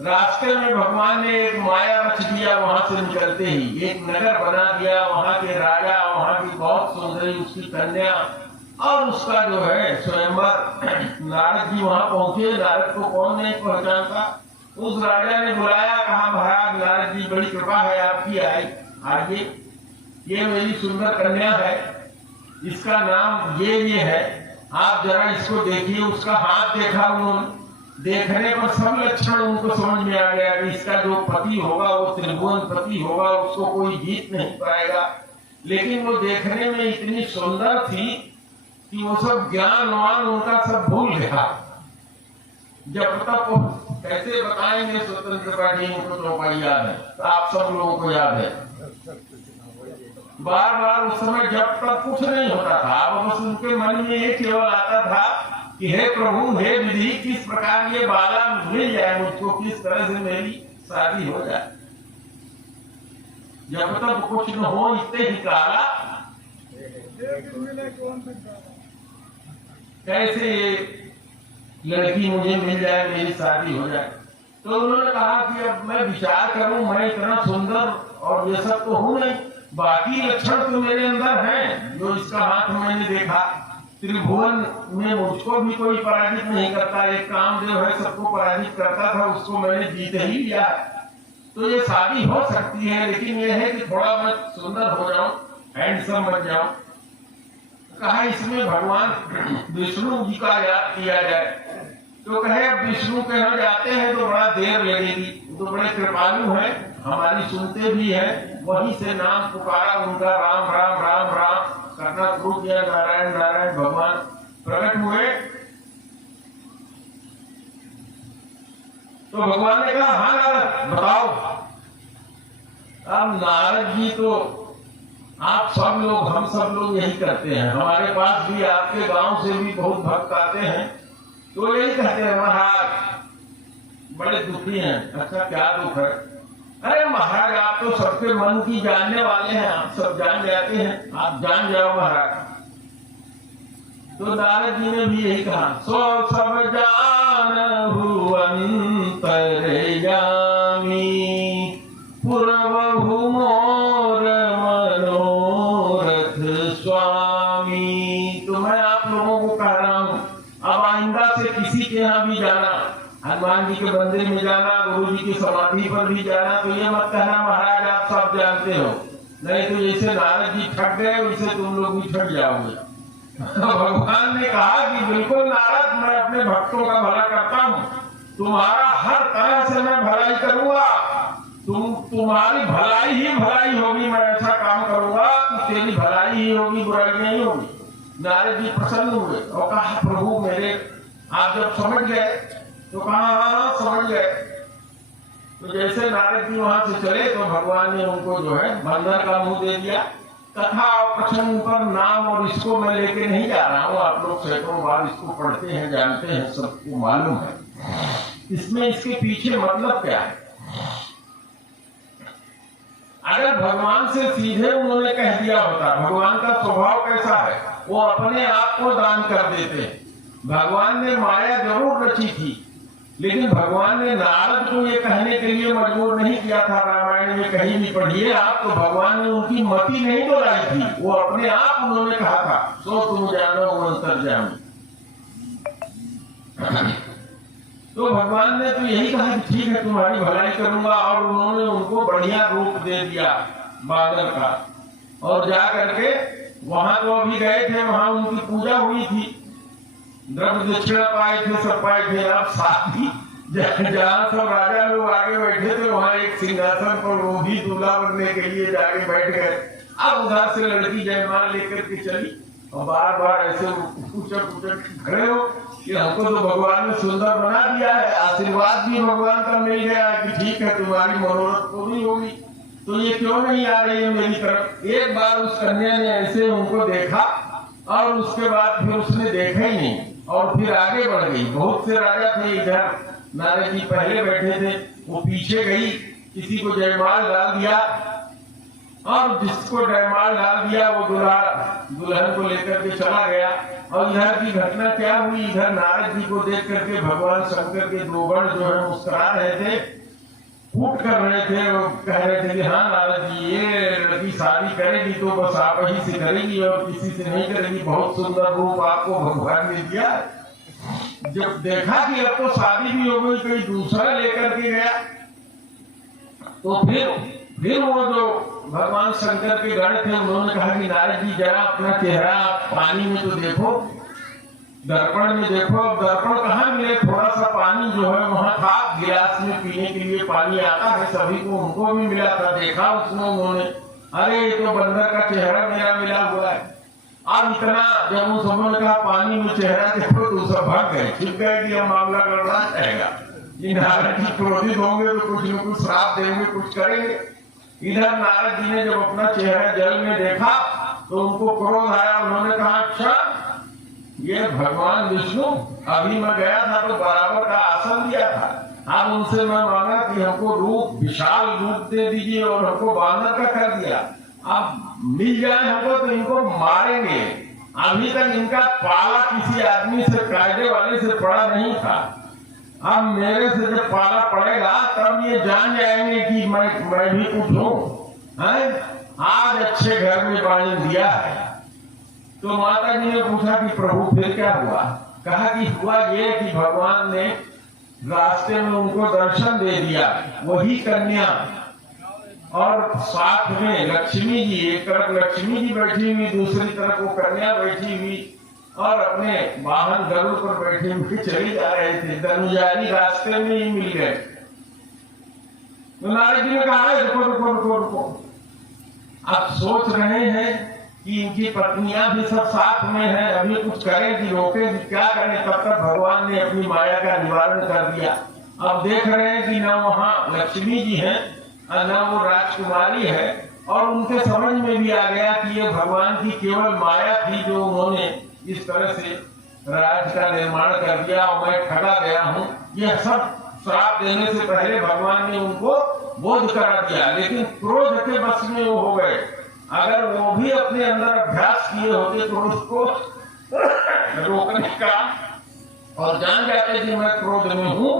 रास्ते में भगवान ने एक माया रच दिया, वहां से निकलते ही एक नगर बना दिया। वहां के राजा, वहां की बहुत सुंदरी उसकी कन्या, और उसका जो है स्वयंवर। नारद जी वहां पहुंचे, नारद को कौन नहीं पहचानता। उस राजा ने बुलाया, कहा महाराज नारद जी बड़ी कृपा है आपकी, आइए, ये मेरी सुंदर कन्या है, इसका नाम ये है, आप जरा इसको देखिए। उसका हाथ देखा उन्होंने, देखने पर सब लक्षण उनको समझ में आ गया कि इसका जो पति होगा वो त्रिभुवन पति होगा, उसको कोई जीत नहीं पाएगा। लेकिन वो देखने में इतनी सुंदर थी कि वो सब ज्ञानवान उनका सब भूल गया। जब तक कैसे बताएंगे स्वतंत्र पार्टी को, तो याद है, तो आप सब लोगों को याद है। बार बार उस समय जब तक कुछ नहीं होता था, अब बस उनके मन में ये केवल आता था कि हे प्रभु हे विधि, किस प्रकार ये बाला मिल जाए मुझको, किस तरह से मेरी शादी हो जाए। जब तक कुछ न हो इतने ही काला कैसे ये लड़की मुझे मिल जाए, मेरी शादी हो जाए। तो उन्होंने कहा कि अब मैं विचार करूं, मैं इतना सुंदर और ये सब तो हूं नहीं, बाकी लक्षण तो मेरे अंदर हैं। जो इसका हाथ मैंने देखा, त्रिभुवन में मुझको भी कोई पराजित नहीं करता। एक कामदेव है, सबको पराजित करता था, उसको मैंने जीत ही लिया। तो ये शादी हो सकती है, लेकिन ये है कि थोड़ा मैं सुंदर हो जाऊं, हैंडसम बन जाऊं। कहा इसमें भगवान विष्णु जी का याद किया जाए। तो कहे अब विष्णु के यहाँ जाते हैं तो बड़ा देर लगेगी, तो बड़े कृपालु हैं, हमारी सुनते भी हैं। वहीं से नाम पुकारा उनका, राम राम राम राम करना शुरू किया, नारायण नारायण। भगवान प्रकट हुए तो भगवान ने कहा, हाँ नारद बताओ। अब नारद जी तो आप सब लोग, हम सब लोग यही करते हैं। हमारे पास भी, आपके गांव से भी बहुत भक्त आते हैं, तो यही कहते हैं महाराज बड़े दुखी हैं। अच्छा क्या दुख है? अरे महाराज आप तो सबके मन की जानने वाले हैं, आप सब जान जाते हैं, आप जान जाओ महाराज। तो नारद जी ने भी यही कहा, सो सब जानहु अंतर्यामी पूर्वहु मोर मनोरथ स्वामी। तो मैं आप लोगों को कह रहा हूं, अब आइंदा से किसी के यहाँ भी जाना, हनुमान जी के मंदिर में जाना, गुरु जी की समाधि पर भी जाना, तो ये मत कहना महाराज आप सब जानते हो, नहीं तो जैसे नारद जी ठग गए वैसे तुम लोग भी ठग जाओगे। भगवान ने कहा कि बिल्कुल नारद, मैं अपने भक्तों का भला करता हूँ, तुम्हारा हर तरह से मैं भलाई करूंगा, तुम्हारी भलाई ही भलाई होगी। मैं ऐसा काम करूंगा कि तेरी भलाई ही होगी, बुराई नहीं होगी। नारद जी प्रसन्न हुए और कहा, प्रभु मेरे, आप जब समझ गए तो कहा हाँ समझ गए। तो जैसे नारद जी वहां से चले तो भगवान ने उनको जो है बंदर का मुंह दे दिया। कथा और प्रसंग पर नाम और इसको मैं लेके नहीं जा रहा हूँ, आप लोग सैकड़ों बार इसको पढ़ते हैं, जानते हैं, सबको मालूम है। इसमें इसके पीछे मतलब क्या है? अगर भगवान से सीधे उन्होंने कह दिया होता, भगवान का स्वभाव कैसा है, वो अपने आप को दान कर देते। भगवान ने माया जरूर रची थी, लेकिन भगवान ने नारद को ये कहने के लिए मजबूर नहीं किया था। रामायण में कहीं भी पढ़िए आप, तो भगवान ने उनकी मति नहीं दोहराई थी, वो अपने आप उन्होंने कहा था, सो तुम जानो अंतर्यामी। तो भगवान ने तो यही कहा कि ठीक है तुम्हारी भलाई करूंगा, और उन्होंने उनको बढ़िया रूप दे दिया बादल का। और जा करके वहां तो अभी गए थे, वहां उनकी पूजा हुई थी, द्रव्य दक्षिणा पाए थे, सब पाए थे। आप साथी जहाँ सब राजा लोग आगे बैठे थे, वहां एक सिंहासन पर वो भी दूल्हा बनने के लिए जाके बैठ गए। अब उधर से लड़की जयमाल लेकर के चली और बार बार ऐसे पूछक खड़े हो कि हमको तो भगवान ने सुंदर बना दिया है, आशीर्वाद भी भगवान का मिल गया कि ठीक है तुम्हारी मनोरथ पूरी होगी, तो ये क्यों नहीं आ रही है मेरी तरफ। एक बार उस कन्या ने ऐसे उनको देखा और उसके बाद फिर उसने देखा ही नहीं और फिर आगे बढ़ गई। बहुत से राजा थे इधर, नारद जी पहले बैठे थे, वो पीछे गई, किसी को जयमाल डाल दिया, और जिसको जयमाल डाल दिया वो दुल्हन को लेकर के चला गया। और इधर की घटना क्या हुई, इधर नारद जी को देख करके भगवान शंकर के दो गण जो है मुस्कुरा रहे थे, फूट कर रहे थे, वो कह रहे थे कि हाँ नारद जी ये लड़की शादी करेगी तो बस आप ही से करेगी और किसी से नहीं करेगी, बहुत सुंदर रूप आपको भगवान ने दिया। जब देखा कि अब तो शादी भी हो गई, कोई दूसरा लेकर के गया, तो फिर वो जो भगवान शंकर के गण थे उन्होंने कहा कि नारद जी जरा अपना चेहरा पानी में तो देखो, दर्पण में देखो। अब दर्पण कहाँ मिले, थोड़ा सा पानी जो है वहां था, गिलास में पीने के लिए पानी आता है सभी को, उनको भी मिला था। देखा उसमें उन्होंने, अरे ये तो बंदर का चेहरा मेरा मिला हुआ है। अब इतना जब उस उन्होंने कहा पानी में चेहरा देखो तो सब भाग गए, छिप गए कि यह मामला गड़बड़ा जाएगा, नारद जी क्रोधित होंगे तो कुछ न कुछ श्राप देंगे, कुछ करेंगे। इधर नारद जी ने जब अपना चेहरा जल में देखा तो उनको क्रोध आया। उन्होंने कहा अच्छा ये भगवान विष्णु, अभी मैं गया था तो बराबर का आसन दिया था, अब उनसे मैं मांगा कि हमको रूप, विशाल रूप दे दीजिए और हमको बानर का कर दिया। अब मिल जाए हमको तो इनको मारेंगे। अभी तक इनका पाला किसी आदमी से, कायदे वाले से पड़ा नहीं था। अब मेरे से जब पाला पड़ेगा तब ये जान जाएंगे कि मैं भी कुछ हूं। आज अच्छे घर में बाणी दिया है। तो माता जी ने पूछा कि प्रभु फिर क्या हुआ? कहा कि हुआ ये कि भगवान ने रास्ते में उनको दर्शन दे दिया, वही कन्या और साथ में लक्ष्मी जी, एक तरफ लक्ष्मी जी बैठी हुई, दूसरी तरफ वो कन्या बैठी हुई और अपने वाहन गरुड़ पर बैठे हुए चले जा रहे थे। धनुजारी रास्ते में ही मिल गए। तो नारद जी ने कहा रुको रुको रुको रुको। अब सोच रहे हैं कि इनकी पत्नियां भी सब साथ में हैं, अभी कुछ करें कि रोके, क्या करें। तब तक भगवान ने अपनी माया का निवारण कर दिया। अब देख रहे हैं कि न वहाँ लक्ष्मी जी हैं और न वो राजकुमारी है, और उनके समझ में भी आ गया कि ये भगवान की केवल माया थी जो उन्होंने इस तरह से राज का निर्माण कर दिया और मैं ठगा गया हूँ। यह सब श्राप देने से पहले भगवान ने उनको बोध करा दिया, लेकिन क्रोध के बस में वो हो गए। अगर वो भी अपने अंदर अभ्यास किए होते क्रोध को रोकने का और जान जाते कि मैं क्रोध में हूँ,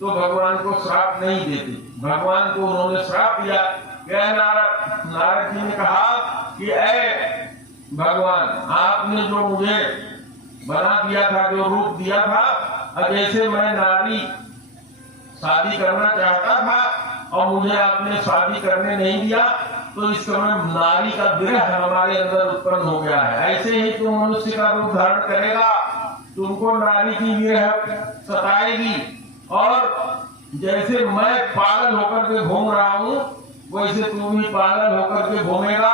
तो भगवान को श्राप नहीं देते। भगवान को उन्होंने श्राप दिया। नारद जी ने कहा कि ऐ भगवान, आपने जो मुझे बना दिया था, जो रूप दिया था, अब जैसे मैं नारी शादी करना चाहता था और मुझे आपने शादी करने नहीं दिया, तो इस समय नारी का विरह हमारे अंदर उत्पन्न हो गया है। ऐसे ही तुम मनुष्य का रूप धारण करेगा, तुमको नारी की विरह सताएगी, और जैसे मैं पागल होकर के घूम रहा हूँ वैसे तू भी पागल होकर के घूमेगा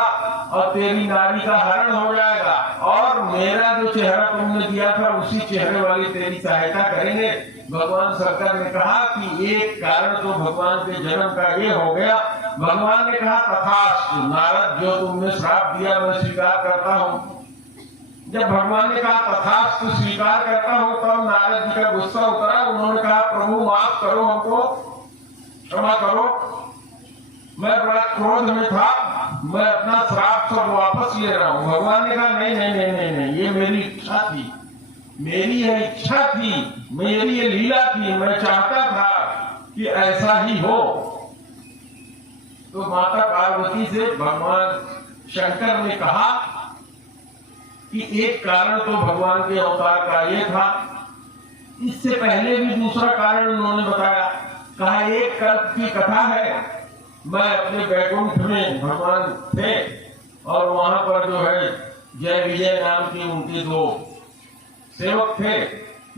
और तेरी नारी का हरण हो जाएगा, और मेरा जो चेहरा तुमने दिया था उसी चेहरे वाली तेरी सहायता करेंगे। भगवान शंकर ने कहा कि एक कारण तो भगवान के जन्म का ये हो गया। भगवान ने कहा तथास्तु, नारद जो तुमने श्राप दिया मैं स्वीकार करता हूँ। जब भगवान ने कहा तथास्तु स्वीकार करता हूँ, तब नारद जी का गुस्सा उतरा। उन्होंने कहा प्रभु माफ करो, हमको क्षमा करो, मैं बड़ा क्रोध में था, मैं अपना श्राप सब वापस ले रहा हूँ। भगवान ने कहा नहीं नहीं नहीं नहीं नहीं, ये मेरी इच्छा थी, मेरी यह इच्छा थी, मेरी ये लीला थी, मैं चाहता था कि ऐसा ही हो। तो माता पार्वती से भगवान शंकर ने कहा कि एक कारण तो भगवान के अवतार का ये था, इससे पहले भी दूसरा कारण उन्होंने बताया। कहा एक कल्प की कथा है, मैं अपने बैकुंठ में भगवान थे और वहां पर जो है जय विजय नाम की उनके दो सेवक थे,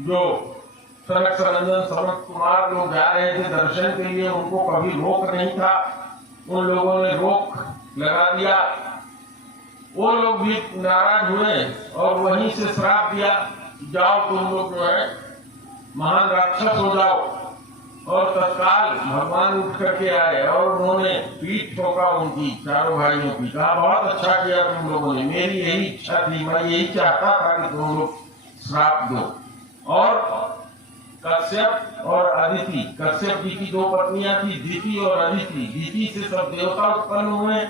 जो सनक सनंदन सनत कुमार लोग जा रहे थे दर्शन के लिए, उनको कभी रोक नहीं था। उन लोगों ने रोक लगा दिया, वो लोग भी नाराज हुए और वहीं से श्राप दिया, जाओ तुम लोग जो है महान राक्षस हो जाओ। और तत्काल भगवान उठ करके आए और उन्होंने पीठ ठोका उनकी, चारों भाइयों की। कहा बहुत अच्छा किया तुम लोगों ने, मेरी यही इच्छा थी, मैं यही चाहता था कि तुम लोग श्राप दो। और कश्यप और अदिति, कश्यप जी की दो पत्नियां थी, दिति और अदिति। दिति से सब देवता उत्पन्न हुए,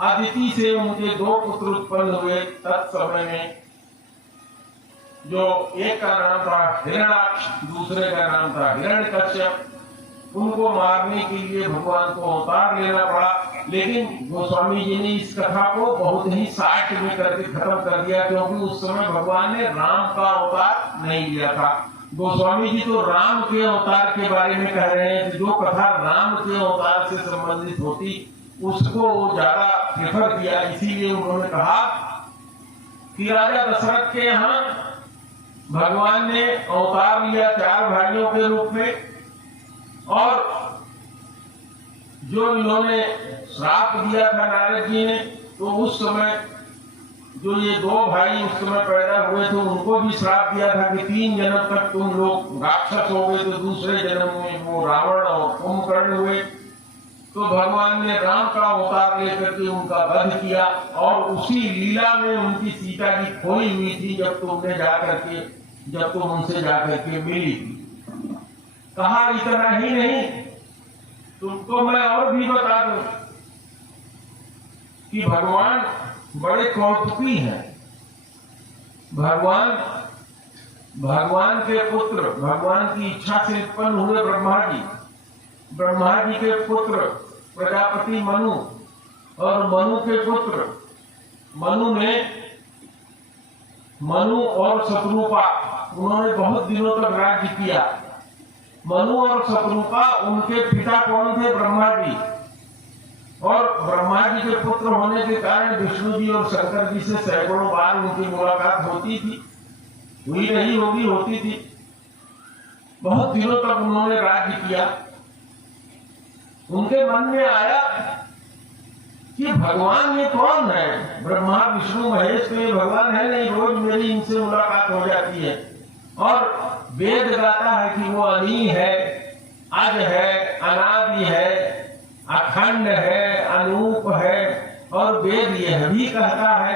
अदिति से उनके दो पुत्र उत्पन्न हुए तत्समय में, जो एक का नाम था हिरण्याक्ष, दूसरे का नाम था हिरण्यकश्यप। उनको मारने के लिए भगवान को अवतार लेना पड़ा, लेकिन गोस्वामी जी ने इस कथा को बहुत ही शार्ट में करके खत्म कर दिया, क्योंकि उस समय भगवान ने राम का अवतार नहीं लिया था। गोस्वामी जी तो राम के अवतार के बारे में कह रहे हैं कि जो कथा राम के अवतार से संबंधित होती उसको वो ज्यादा प्रेफर किया। इसीलिए उन्होंने कहा कि राजा दशरथ के यहाँ भगवान ने अवतार लिया 4 भाइयों के रूप में, और जो इन्होंने श्राप दिया था नारद जी ने, तो उस समय जो ये 2 भाई उस समय पैदा हुए थे उनको भी श्राप दिया था कि 3 जन्म तक तुम लोग राक्षस हो गए। तो दूसरे जन्म में वो रावण और कुंभकर्ण हुए। तो भगवान ने राम का अवतार लेकर के उनका वध किया, और उसी लीला में उनकी सीता की खोई हुई थी जब तुम उनसे जाकर के मिली थी। कहा इतना ही नहीं, तुमको मैं और भी बता दूं कि भगवान बड़े कौतुकी हैं। भगवान भगवान के पुत्र, भगवान की इच्छा से उत्पन्न हुए ब्रह्मा जी, ब्रह्मा जी के पुत्र प्रजापति मनु, और मनु के पुत्र मनु और शत्रुपा, उन्होंने बहुत दिनों तक राज्य किया। मनु और शत्रुपा, उनके पिता कौन थे? ब्रह्मा जी। और ब्रह्मा जी के पुत्र होने के कारण विष्णु जी और शंकर जी से सैकड़ों बार उनकी मुलाकात होती थी, हुई नहीं होगी, होती थी। बहुत दिनों तक उन्होंने राज्य किया। उनके मन में आया कि भगवान ये कौन है? ब्रह्मा विष्णु महेश तो ये भगवान है नहीं, रोज मेरी इनसे मुलाकात हो जाती है और वेद गाता है कि वो अनी है, अज है, अनादि है, अखंड है, अनूप है। और वेद यह भी कहता है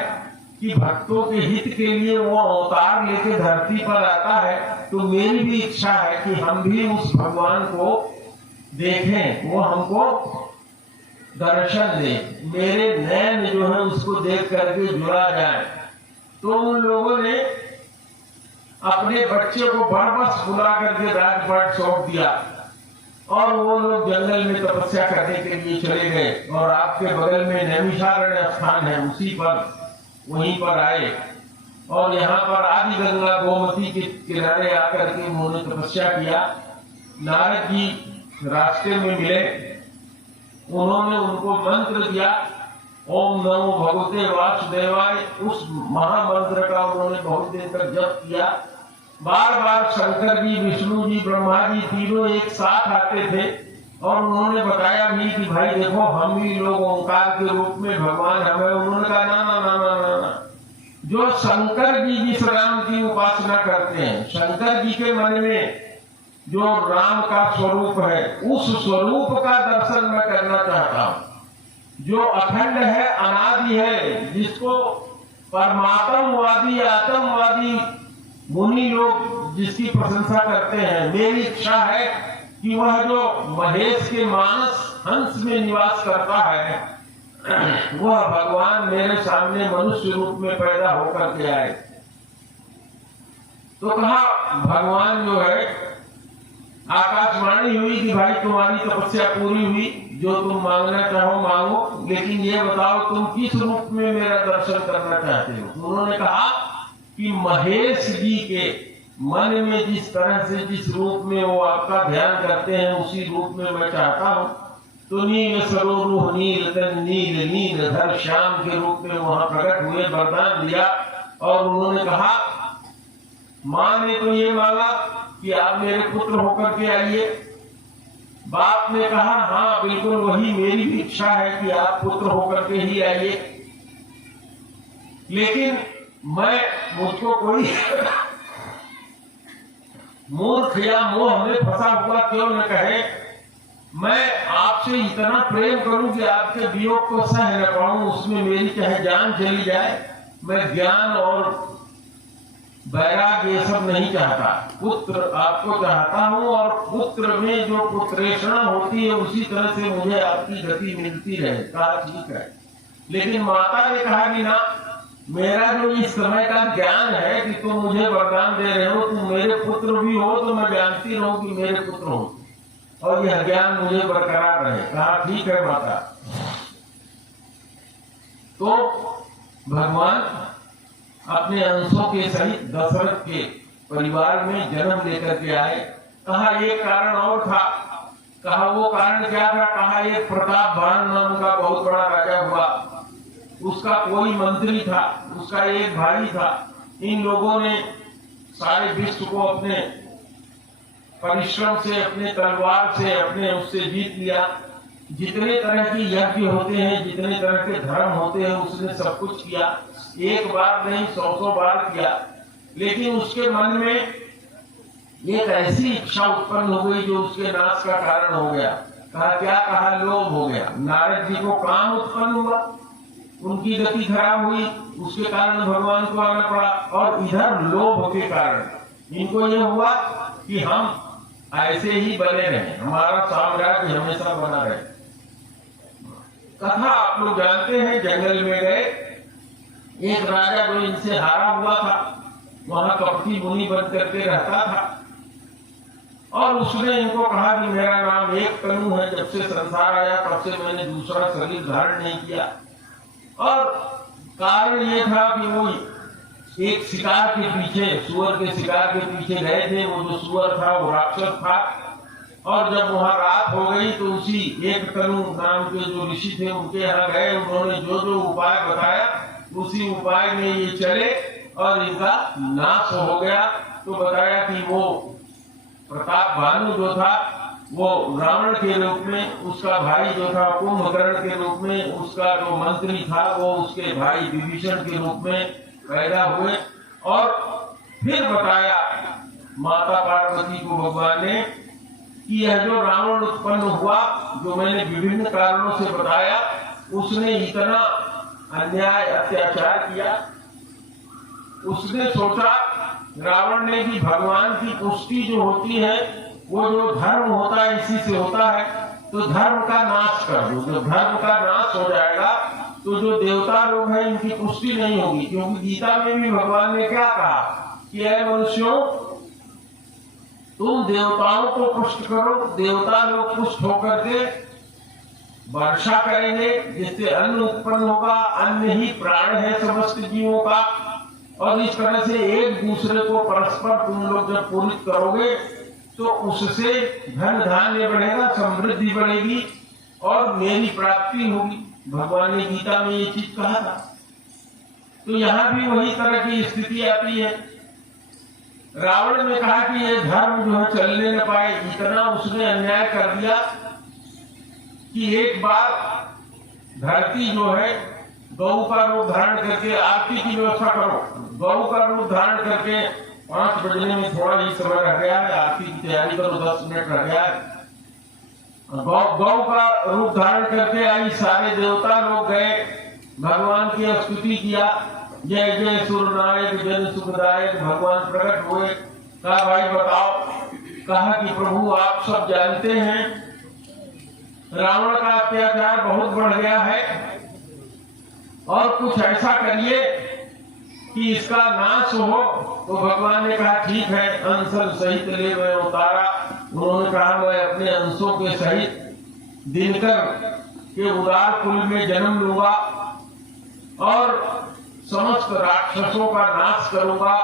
कि भक्तों के हित के लिए वो अवतार लेके धरती पर आता है। तो मेरी भी इच्छा है कि हम भी उस भगवान को देखें, वो हमको दर्शन दे, मेरे नैन जो है उसको देख करके जुड़ा जाए। तो उन लोगों ने अपने बच्चे को बरबस बुला करके राजपाट सौंप दिया और वो लोग जंगल में तपस्या करने के लिए चले गए। और आपके बगल में नैमिषारण्य स्थान है, उसी पर वहीं पर आए और यहाँ पर आदि गंगा गोमती के किनारे आकर के उन्होंने तपस्या किया। नारद जी रास्ते में मिले, उन्होंने उनको मंत्र दिया, ओम नमो भगवते वासुदेवाय। उस महामंत्र का उन्होंने बहुत देर तक जप किया। बार बार शंकर जी, विष्णु जी, ब्रह्मा जी तीनों एक साथ आते थे और उन्होंने बताया भी कि भाई देखो, हम ही लोग ओंकार के रूप में भगवान हमें। उन्होंने कहा ना ना ना ना ना ना, जो शंकर जी जिस राम की उपासना करते हैं, शंकर जी के मन में जो राम का स्वरूप है, उस स्वरूप का दर्शन मैं करना चाहता हूं, जो अखंड है, अनादि है, जिसको परमात्मवादी, आत्मवादी मुनि लोग जिसकी प्रशंसा करते हैं। मेरी इच्छा है कि वह जो महेश के मानस हंस में निवास करता है, वह भगवान मेरे सामने मनुष्य रूप में पैदा होकर के आए। तो कहा भगवान जो है, आकाशवाणी हुई कि भाई तुम्हारी तपस्या पूरी हुई, जो तुम मांगना चाहो मांगो, लेकिन ये बताओ तुम किस रूप में मेरा दर्शन करना चाहते हो? उन्होंने कहा कि महेश जी के मन में जिस तरह से, जिस रूप में वो आपका ध्यान करते हैं, उसी रूप में मैं चाहता हूँ। तो नील सरोरुह नील तन नील नीलधर श्याम के रूप में वहां प्रकट हुए, वरदान दिया। और उन्होंने कहा, माँ ने तो ये मांगा कि आप मेरे पुत्र होकर के आइए। बाप ने कहा हाँ बिल्कुल, वही मेरी भी इच्छा है कि आप पुत्र होकर के ही आइए। लेकिन मुझको कोई मूर्ख या मोह में फंसा हुआ क्यों न कहे, मैं आपसे इतना प्रेम करूं कि आपके वियोग को सह न पाऊं, उसमें मेरी चाहे जान चली जाए। मैं ज्ञान और वैराग्य ये सब नहीं चाहता, पुत्र आपको चाहता हूं। और पुत्र में जो पुत्रेषणा होती है, उसी तरह से मुझे आपकी गति मिलती रहे। कहा ठीक है। लेकिन माता ने कहा कि ना, मेरा जो इस समय का ज्ञान है कि तुम मुझे वरदान दे रहे हो, तुम मेरे पुत्र भी हो, तो मैं जानती रहूं कि मेरे पुत्र हो और यह ज्ञान मुझे बरकरार रहे। कहा ठीक है माता। तो भगवान अपने अंशों के सहित दशरथ के परिवार में जन्म लेकर के आए। कहा एक कारण और था। कहा वो कारण क्या था? कहा एक प्रतापवान नाम का बहुत बड़ा राजा हुआ, उसका कोई मंत्री था, उसका एक भाई था। इन लोगों ने सारे विश्व को अपने परिश्रम से, अपने तलवार से, अपने उससे जीत लिया। जितने तरह की यज्ञ होते हैं, जितने तरह के धर्म होते हैं, उसने सब कुछ किया। एक बार नहीं, 100 बार किया। लेकिन उसके मन में एक ऐसी इच्छा उत्पन्न हो गई जो उसके नाश का कारण हो गया। कहा क्या? कहा लोभ हो गया। नारद जी को काम उत्पन्न हुआ, उनकी गति खराब हुई, उसके कारण भगवान को आना पड़ा। और इधर लोभ के कारण इनको ये हुआ कि हम ऐसे ही बने रहे, हमारा साम्राज्य हमेशा बना रहे। कथा आप लोग जानते हैं, जंगल में गए, एक राजा जो इनसे हारा हुआ था, वहां कपटी मुनि बन करके रहता था। और उसने इनको कहा कि मेरा नाम एक तनु है, जब से संसार आया तब से मैंने दूसरा शरीर धारण नहीं किया। और कारण ये था कि वो एक शिकार के पीछे, सुअर के शिकार के पीछे गए थे। वो जो सुअर था वो राक्षस था। और जब वहां रात हो गई तो उसी एक तनु नाम के जो ऋषि थे उनके यहाँ गए। उन्होंने जो जो उपाय बताया उसी उपाय में ये चले और इनका नाश हो गया। तो बताया कि वो प्रताप भानु जो था वो रावण के रूप में, उसका भाई जो था कुंभकर्ण के रूप में, उसका जो मंत्री था वो उसके भाई विभीषण के रूप में पैदा हुए। और फिर बताया माता पार्वती को भगवान ने कि यह जो रावण उत्पन्न हुआ, जो मैंने विभिन्न कारणों से बताया, उसने इतना अन्याय अत्याचार किया। उसने सोचा रावण ने कि भगवान की पुष्टि जो होती है वो जो धर्म होता है इसी से होता है, तो धर्म का नाश कर दो। जब धर्म का नाश हो जाएगा तो जो देवता लोग हैं इनकी पुष्टि नहीं होगी। क्योंकि गीता में भी भगवान ने क्या कहा कि ऐ मनुष्यों, तुम देवताओं को पुष्ट करो, देवता लोग पुष्ट होकर के वर्षा करेंगे जिससे अन्न उत्पन्न होगा। अन्न ही प्राण है समस्त जीवों का। और इस तरह से एक दूसरे को परस्पर तुम लोग जब पूरित करोगे तो उससे धन धान्य बढ़ेगा, समृद्धि बढ़ेगी और मेरी प्राप्ति होगी। भगवान ने गीता में ये चीज कहा था। तो यहाँ भी वही तरह की स्थिति आती है। रावण ने कहा कि ये धर्म जो है चलने न पाए, इतना उसने अन्याय कर दिया कि एक बार धरती जो है गौ का रूप धारण करके, आरती की व्यवस्था करो, गौ का रूप धारण करके 5 बजने में थोड़ा ही समय रह गया है, आरती की तैयारी करो, 10 मिनट रह गया है। गौ का रूप धारण करके आई, सारे देवता लोग गए, भगवान की स्तुति किया, जय जय सूर्यनायक जन सुखदायक भगवान प्रकट हुए। कहा भाई बताओ, कहा कि प्रभु आप सब जानते हैं रावण का अत्याचार बहुत बढ़ गया है और कुछ ऐसा करिए कि इसका नाश हो। तो भगवान ने कहा ठीक है, अंश सहित ले मैं उतारा। उन्होंने कहा मैं अपने अंशों के सहित दिनकर के उदार कुल में जन्म लूंगा और समस्त राक्षसों का नाश करूंगा।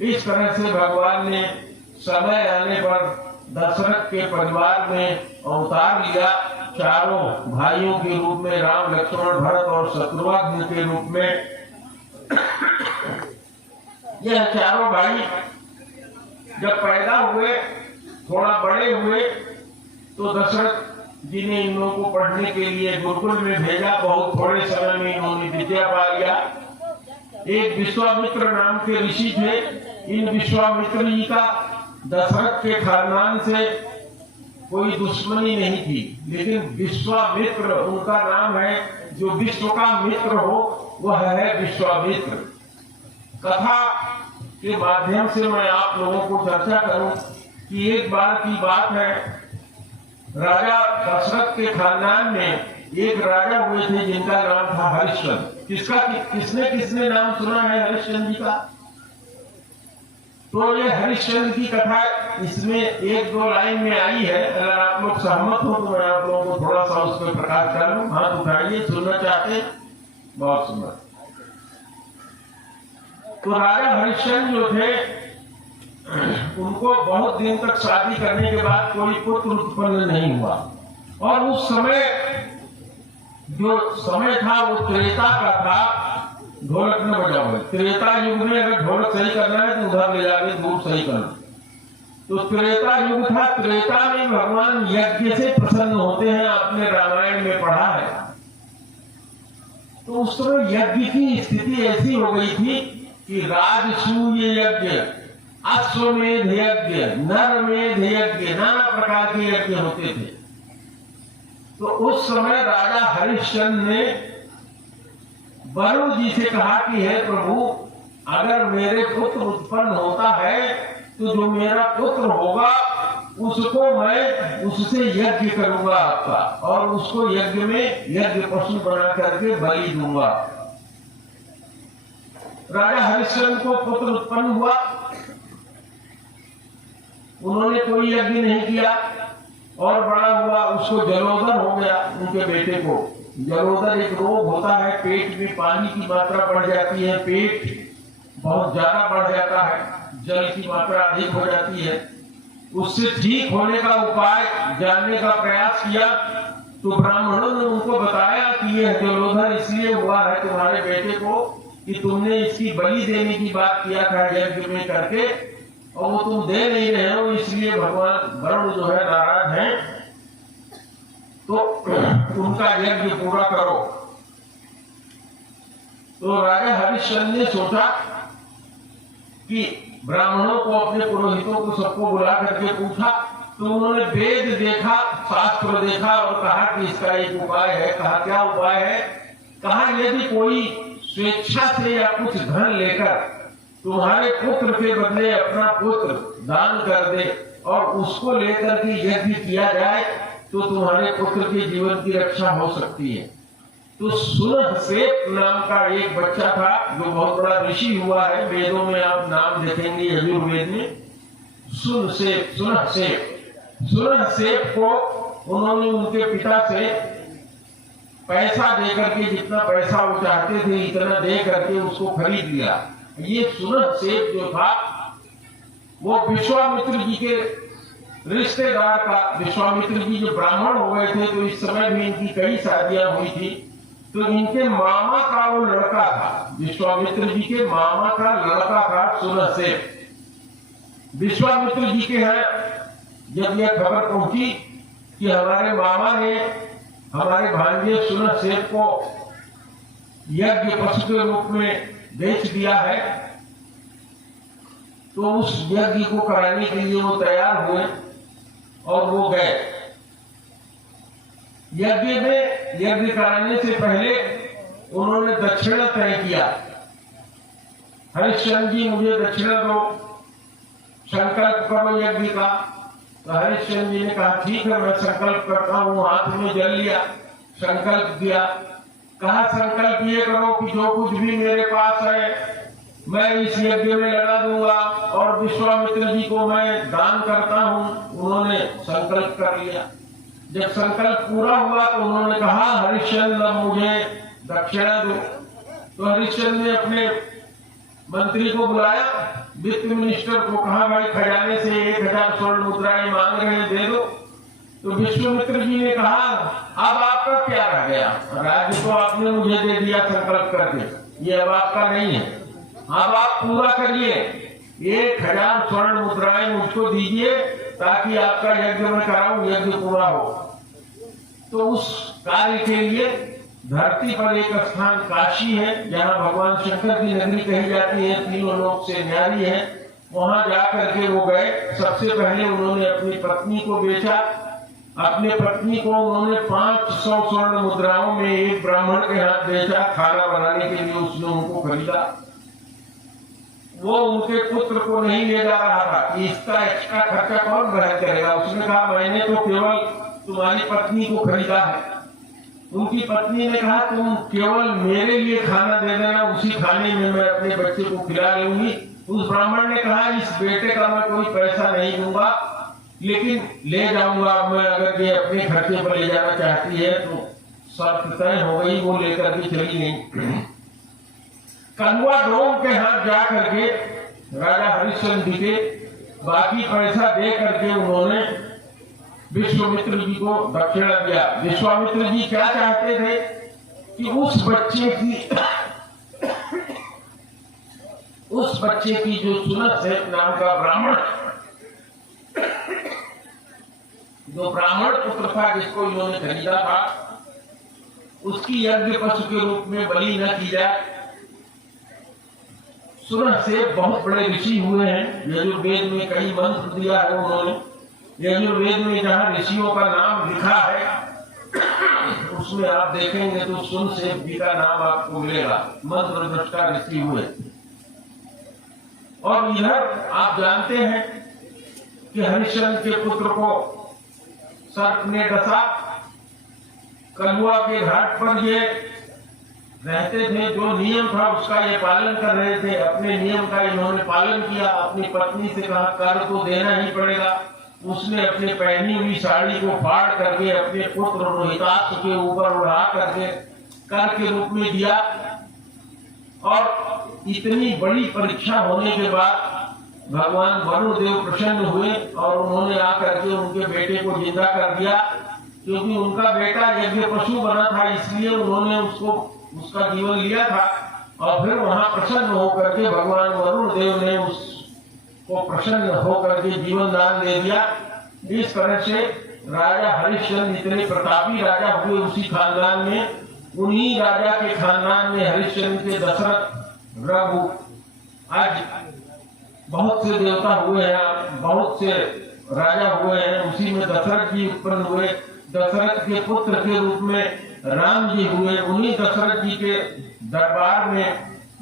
इस तरह से भगवान ने समय आने पर दशरथ के परिवार में अवतार लिया, चारों भाइयों के रूप में, राम लक्ष्मण भरत और शत्रुघ्न के रूप में। यह चारों भाई जब पैदा हुए, थोड़ा बड़े हुए, तो दशरथ जी ने इन लोगों को पढ़ने के लिए गुरुकुल में भेजा। बहुत थोड़े समय में इन्होंने विद्या पा लिया। एक विश्वामित्र नाम के ऋषि थे। इन विश्वामित्र जी का दशरथ के खानदान से कोई दुश्मनी नहीं थी, लेकिन विश्वामित्र उनका नाम है। जो विश्व का मित्र हो वह है विश्वामित्र। कथा के माध्यम से मैं आप लोगों को चर्चा करूं कि एक बार की बात है, राजा दशरथ के खानदान में एक राजा हुए थे जिनका नाम था हरिश्चंद्र। किसने नाम सुना है हरिश्चंद्र जी का? तो ये हरिश्चंद्र की कथा इसमें 1-2 लाइन में आई है। अगर आप लोग सहमत हो तो मैं आप लोगों को थोड़ा सा उस पर प्रकाश डालूं। हाथ उठाइए, सुनना चाहते? बहुत सुंदर। तो राजा हरिश्चंद्र जो थे, उनको बहुत दिन तक शादी करने के बाद कोई पुत्र उत्पन्न नहीं हुआ। और उस समय जो समय था वो त्रेता का था। ढोलक न बजाओ। त्रेता युग में अगर ढोलक सही करना है तो उधर ले जाके दूर सही करना। तो त्रेता युग था। त्रेता में भगवान यज्ञ से प्रसन्न होते हैं, आपने रामायण में पढ़ा है। तो उस समय यज्ञ की स्थिति ऐसी हो गई थी कि राजसूय यज्ञ, अश्वमेध यज्ञ, नरमेध यज्ञ, नाना प्रकार के यज्ञ होते थे। तो उस समय राजा हरिश्चंद्र ने वरुण जी से कहा कि हे प्रभु, अगर मेरे पुत्र उत्पन्न होता है तो जो मेरा पुत्र होगा उसको मैं उससे यज्ञ करूंगा आपका, और उसको यज्ञ में यज्ञ पशु बना करके बलि दूंगा। राजा हरिश्चंद्र को पुत्र उत्पन्न हुआ, उन्होंने कोई यज्ञ नहीं किया और बड़ा हुआ, उसको जलोदर हो गया। उनके बेटे को जलोदर एक रोग होता है, पेट में पानी की मात्रा बढ़ जाती है, पेट बहुत ज्यादा बढ़ जाता है, जल की मात्रा अधिक हो जाती है। उससे ठीक होने का उपाय जानने का प्रयास किया तो ब्राह्मणों ने उनको बताया कि यह जलोदर इसलिए हुआ है तुम्हारे बेटे को कि तुमने इसकी बलि देने की बात किया था यज्ञ में करके, और वो तुम दे नहीं रहे हो, इसलिए भगवान वरुण जो है नाराज हैं, तो उनका यज्ञ पूरा करो। तो राजा हरिश्चंद्र ने सोचा कि ब्राह्मणों को, अपने पुरोहितों को सबको बुला करके पूछा, तो उन्होंने वेद देखा, शास्त्र देखा और कहा कि इसका एक उपाय है। कहा क्या उपाय है? कहा यदि कोई स्वेच्छा से या कुछ धन लेकर तुम्हारे पुत्र के बदले अपना पुत्र दान कर दे और उसको लेकर के यज्ञ किया जाए तो तुम्हारे पुत्र के जीवन की रक्षा हो सकती है। तो सुनहसेप नाम का एक बच्चा था जो बहुत बड़ा ऋषि हुआ है, वेदों में आप नाम देखेंगे यजुर्वेद में, सुनहसेप को उन्होंने उनके पिता से पैसा देकर के, जितना पैसा वो चाहते थे इतना दे करके उसको खरीद लिया। ये सुनहसेप जो था वो विश्वामित्र जी के रिश्तेदार का, विश्वामित्र जी जो ब्राह्मण हो गए थे तो इस समय भी इनकी कई शादियां हुई थी, तो इनके मामा का वो लड़का था, विश्वामित्र जी के मामा का लड़का था सुनहसेप। विश्वामित्र जी के यहाँ जब यह खबर पहुंची कि हमारे मामा ने हमारे भांजे सुनहसेप को यज्ञ पशु के रूप में बेच दिया है, तो उस यज्ञ को कराने के लिए वो तैयार हुए और वो गए। यज्ञ कराने से पहले उन्होंने दक्षिणा तय किया, हरिश्चंद्र जी मुझे दक्षिणा दो, संकल्प करो यज्ञ का। तो हरिश्चंद्र जी ने कहा ठीक है मैं संकल्प करता हूँ, हाथ में जल लिया, संकल्प किया। कहा संकल्प ये करो कि जो कुछ भी मेरे पास है मैं इस यज्ञ में लगा दूंगा और विश्वामित्र जी को मैं दान करता हूँ। उन्होंने संकल्प कर लिया। जब संकल्प पूरा हुआ तो उन्होंने कहा हरिश्चंद्र मुझे दक्षिणा दो। तो हरिश्चंद्र ने अपने मंत्री को बुलाया, वित्त मिनिस्टर को कहा भाई खजाने से 1000 स्वर्ण मुद्राएं मांग रहे हैं, दे दो। तो विश्वामित्र जी ने कहा अब आपका क्या रह गया, राज्य तो आपने मुझे दे दिया संकल्प करके, ये अब आपका नहीं है, अब आप पूरा करिए, 1000 स्वर्ण मुद्राएं मुझको दीजिए ताकि आपका यज्ञ में कराऊं, यज्ञ पूरा हो। तो उस कार्य के लिए धरती पर एक स्थान काशी है जहाँ भगवान शंकर की नगरी कही जाती है, तीनों लोक से न्यारी है, वहां जाकर के वो गए। सबसे पहले उन्होंने अपनी पत्नी को बेचा। अपने पत्नी को उन्होंने 500 स्वर्ण मुद्राओं में एक ब्राह्मण के हाथ बेचा, खाना बनाने के लिए उसने उनको खरीदा। वो उनके पुत्र को नहीं ले जा रहा था कि इसका एक्स्ट्रा खर्चा कौन वहन करेगा। उसने कहा मैंने तो केवल तुम्हारी पत्नी को खरीदा है। उनकी पत्नी ने कहा तुम केवल मेरे लिए खाना दे देना, उसी खाने में मैं अपने बच्चे को खिला लूंगी। उस ब्राह्मण ने कहा इस बेटे का मैं कोई पैसा नहीं दूंगा, लेकिन ले जाऊंगा मैं, अगर ये अपने खर्चे पर ले जाना चाहती है तो। शर्त तय हो गई, वो लेकर के चली गई। कलवा डोम के हाथ जा करके राजा हरिश्चंद्र जी के बाकी पैसा दे करके उन्होंने विश्वामित्र जी को दक्षिणा दिया। विश्वामित्र जी क्या चाहते थे कि उस बच्चे की जो सुनहसेप नाम का ब्राह्मण पुत्र था जिसको इन्होंने खरीदा था, उसकी यज्ञ पशु के रूप में बलि न की जाए। सुनहसेप बहुत बड़े ऋषि हुए हैं, यजुर्वेद में कई मंत्र दिया है उन्होंने। यजुर्वेद में जहाँ ऋषियों का नाम लिखा है उसमें आप देखेंगे तो सुनहसेप जी का नाम आपको मिलेगा, मंत्र दृष्टा ऋषि हुए। और इधर आप जानते हैं कि हरिश्चंद्र के पुत्र को सर्प ने डसा। कलुआ के घाट पर ये रहते थे, जो नियम था उसका ये पालन कर रहे थे, अपने नियम का इन्होंने पालन किया। अपनी पत्नी से कहा कर तो देना ही पड़ेगा। उसने अपने पहनी हुई साड़ी को फाड़ करके अपने पुत्र रोहिताक्ष के ऊपर उड़ा करके कर के रूप में दिया। और इतनी बड़ी परीक्षा होने के बाद भगवान वरुण देव प्रसन्न हुए और उन्होंने आकर के उनके बेटे को जिंदा कर दिया। क्योंकि उनका बेटा यज्ञ पशु बना था, इसलिए उन्होंने उसका जीवन लिया था। और फिर वहां प्रसन्न होकर के भगवान वरुण देव ने उसको प्रसन्न होकर के जीवन दान दे दिया। इस तरह से राजा हरिश्चंद्र इतने प्रतापी राजा हुए उसी खानदान में। उन्हीं राजा के खानदान में हरिश्चंद्र के दशरथ, रघु, आज बहुत से देवता हुए हैं, बहुत से राजा हुए हैं। उसी में दशरथ जी उत्पन्न हुए। दशरथ के पुत्र के रूप में राम जी हुए। उन्हीं दशरथ जी के दरबार में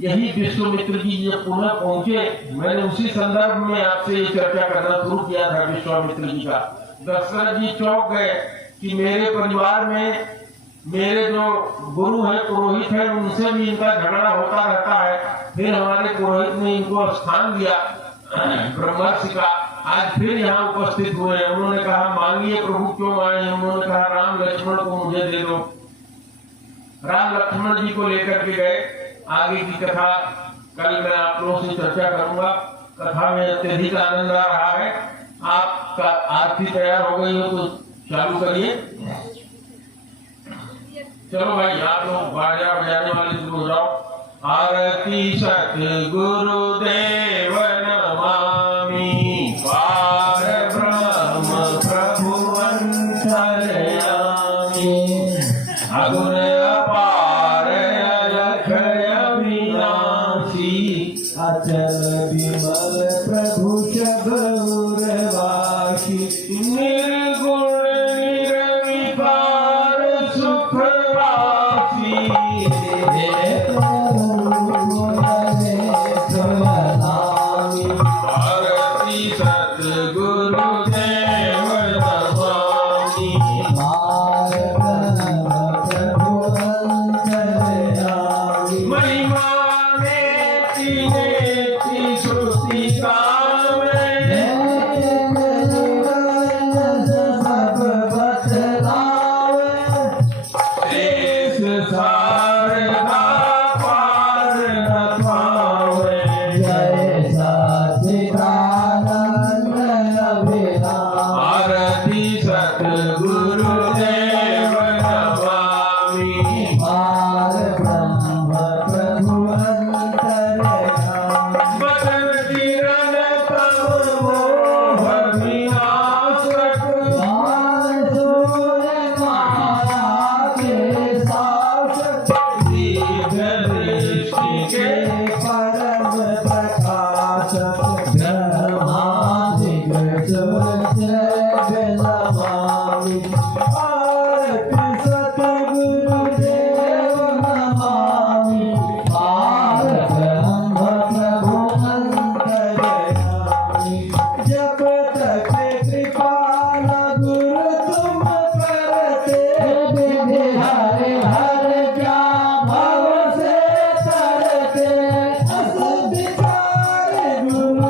यही विश्वामित्र जी ये पुनः पहुंचे। मैंने उसी संदर्भ में आपसे ये चर्चा करना शुरू किया था विश्वामित्र जी का। दशरथ जी चौंक गए कि मेरे परिवार में मेरे जो गुरु है, पुरोहित है, उनसे भी इनका झगड़ा होता रहता है। फिर हमारे पुरोहित ने इनको स्थान दिया ब्रह्मर्षि का। आज फिर यहाँ उपस्थित हुए हैं। उन्होंने कहा मांगिए प्रभु, क्यों आए? उन्होंने कहा राम लक्ष्मण को मुझे दे दो। राम लक्ष्मण जी को लेकर के गए। आगे की कथा कल मैं आप लोगों से चर्चा करूंगा। कथा में अत्यधिक आनंद आ रहा है। आपका आरती तैयार हो गई हो तो चालू करिए। चलो भाई, आप लोग बाजा बजाने वाले शुरू हो जाओ। आरती सतगुरुदेव नमामि, पार ब्रह्म प्रभु अंतर्यामी, अगुण अपार अलख अविनाशी, अचल विमल प्रभु शबरवासी, निर्गुण निरविकार सुखवासी, आरती सतगुरुदेव नमामि, महिमा नेति नेति श्रुति गावे, शेष शारदा पार न पावे, आरती सतगुरुदेव नमामि, बदन किरण तब मोह विनाशक, दीर्घ दृष्टि के परम प्रकाशक ब्रह्मादिक नमामि, आरती सतगुरुदेव नमामि, पार ब्रह्म प्रभु अंतर्यामी, जब तक कृपा न गुरु तुम करते, विधि हरे हर क्या भव से तरते, अस विचार गुरु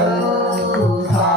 परंतु था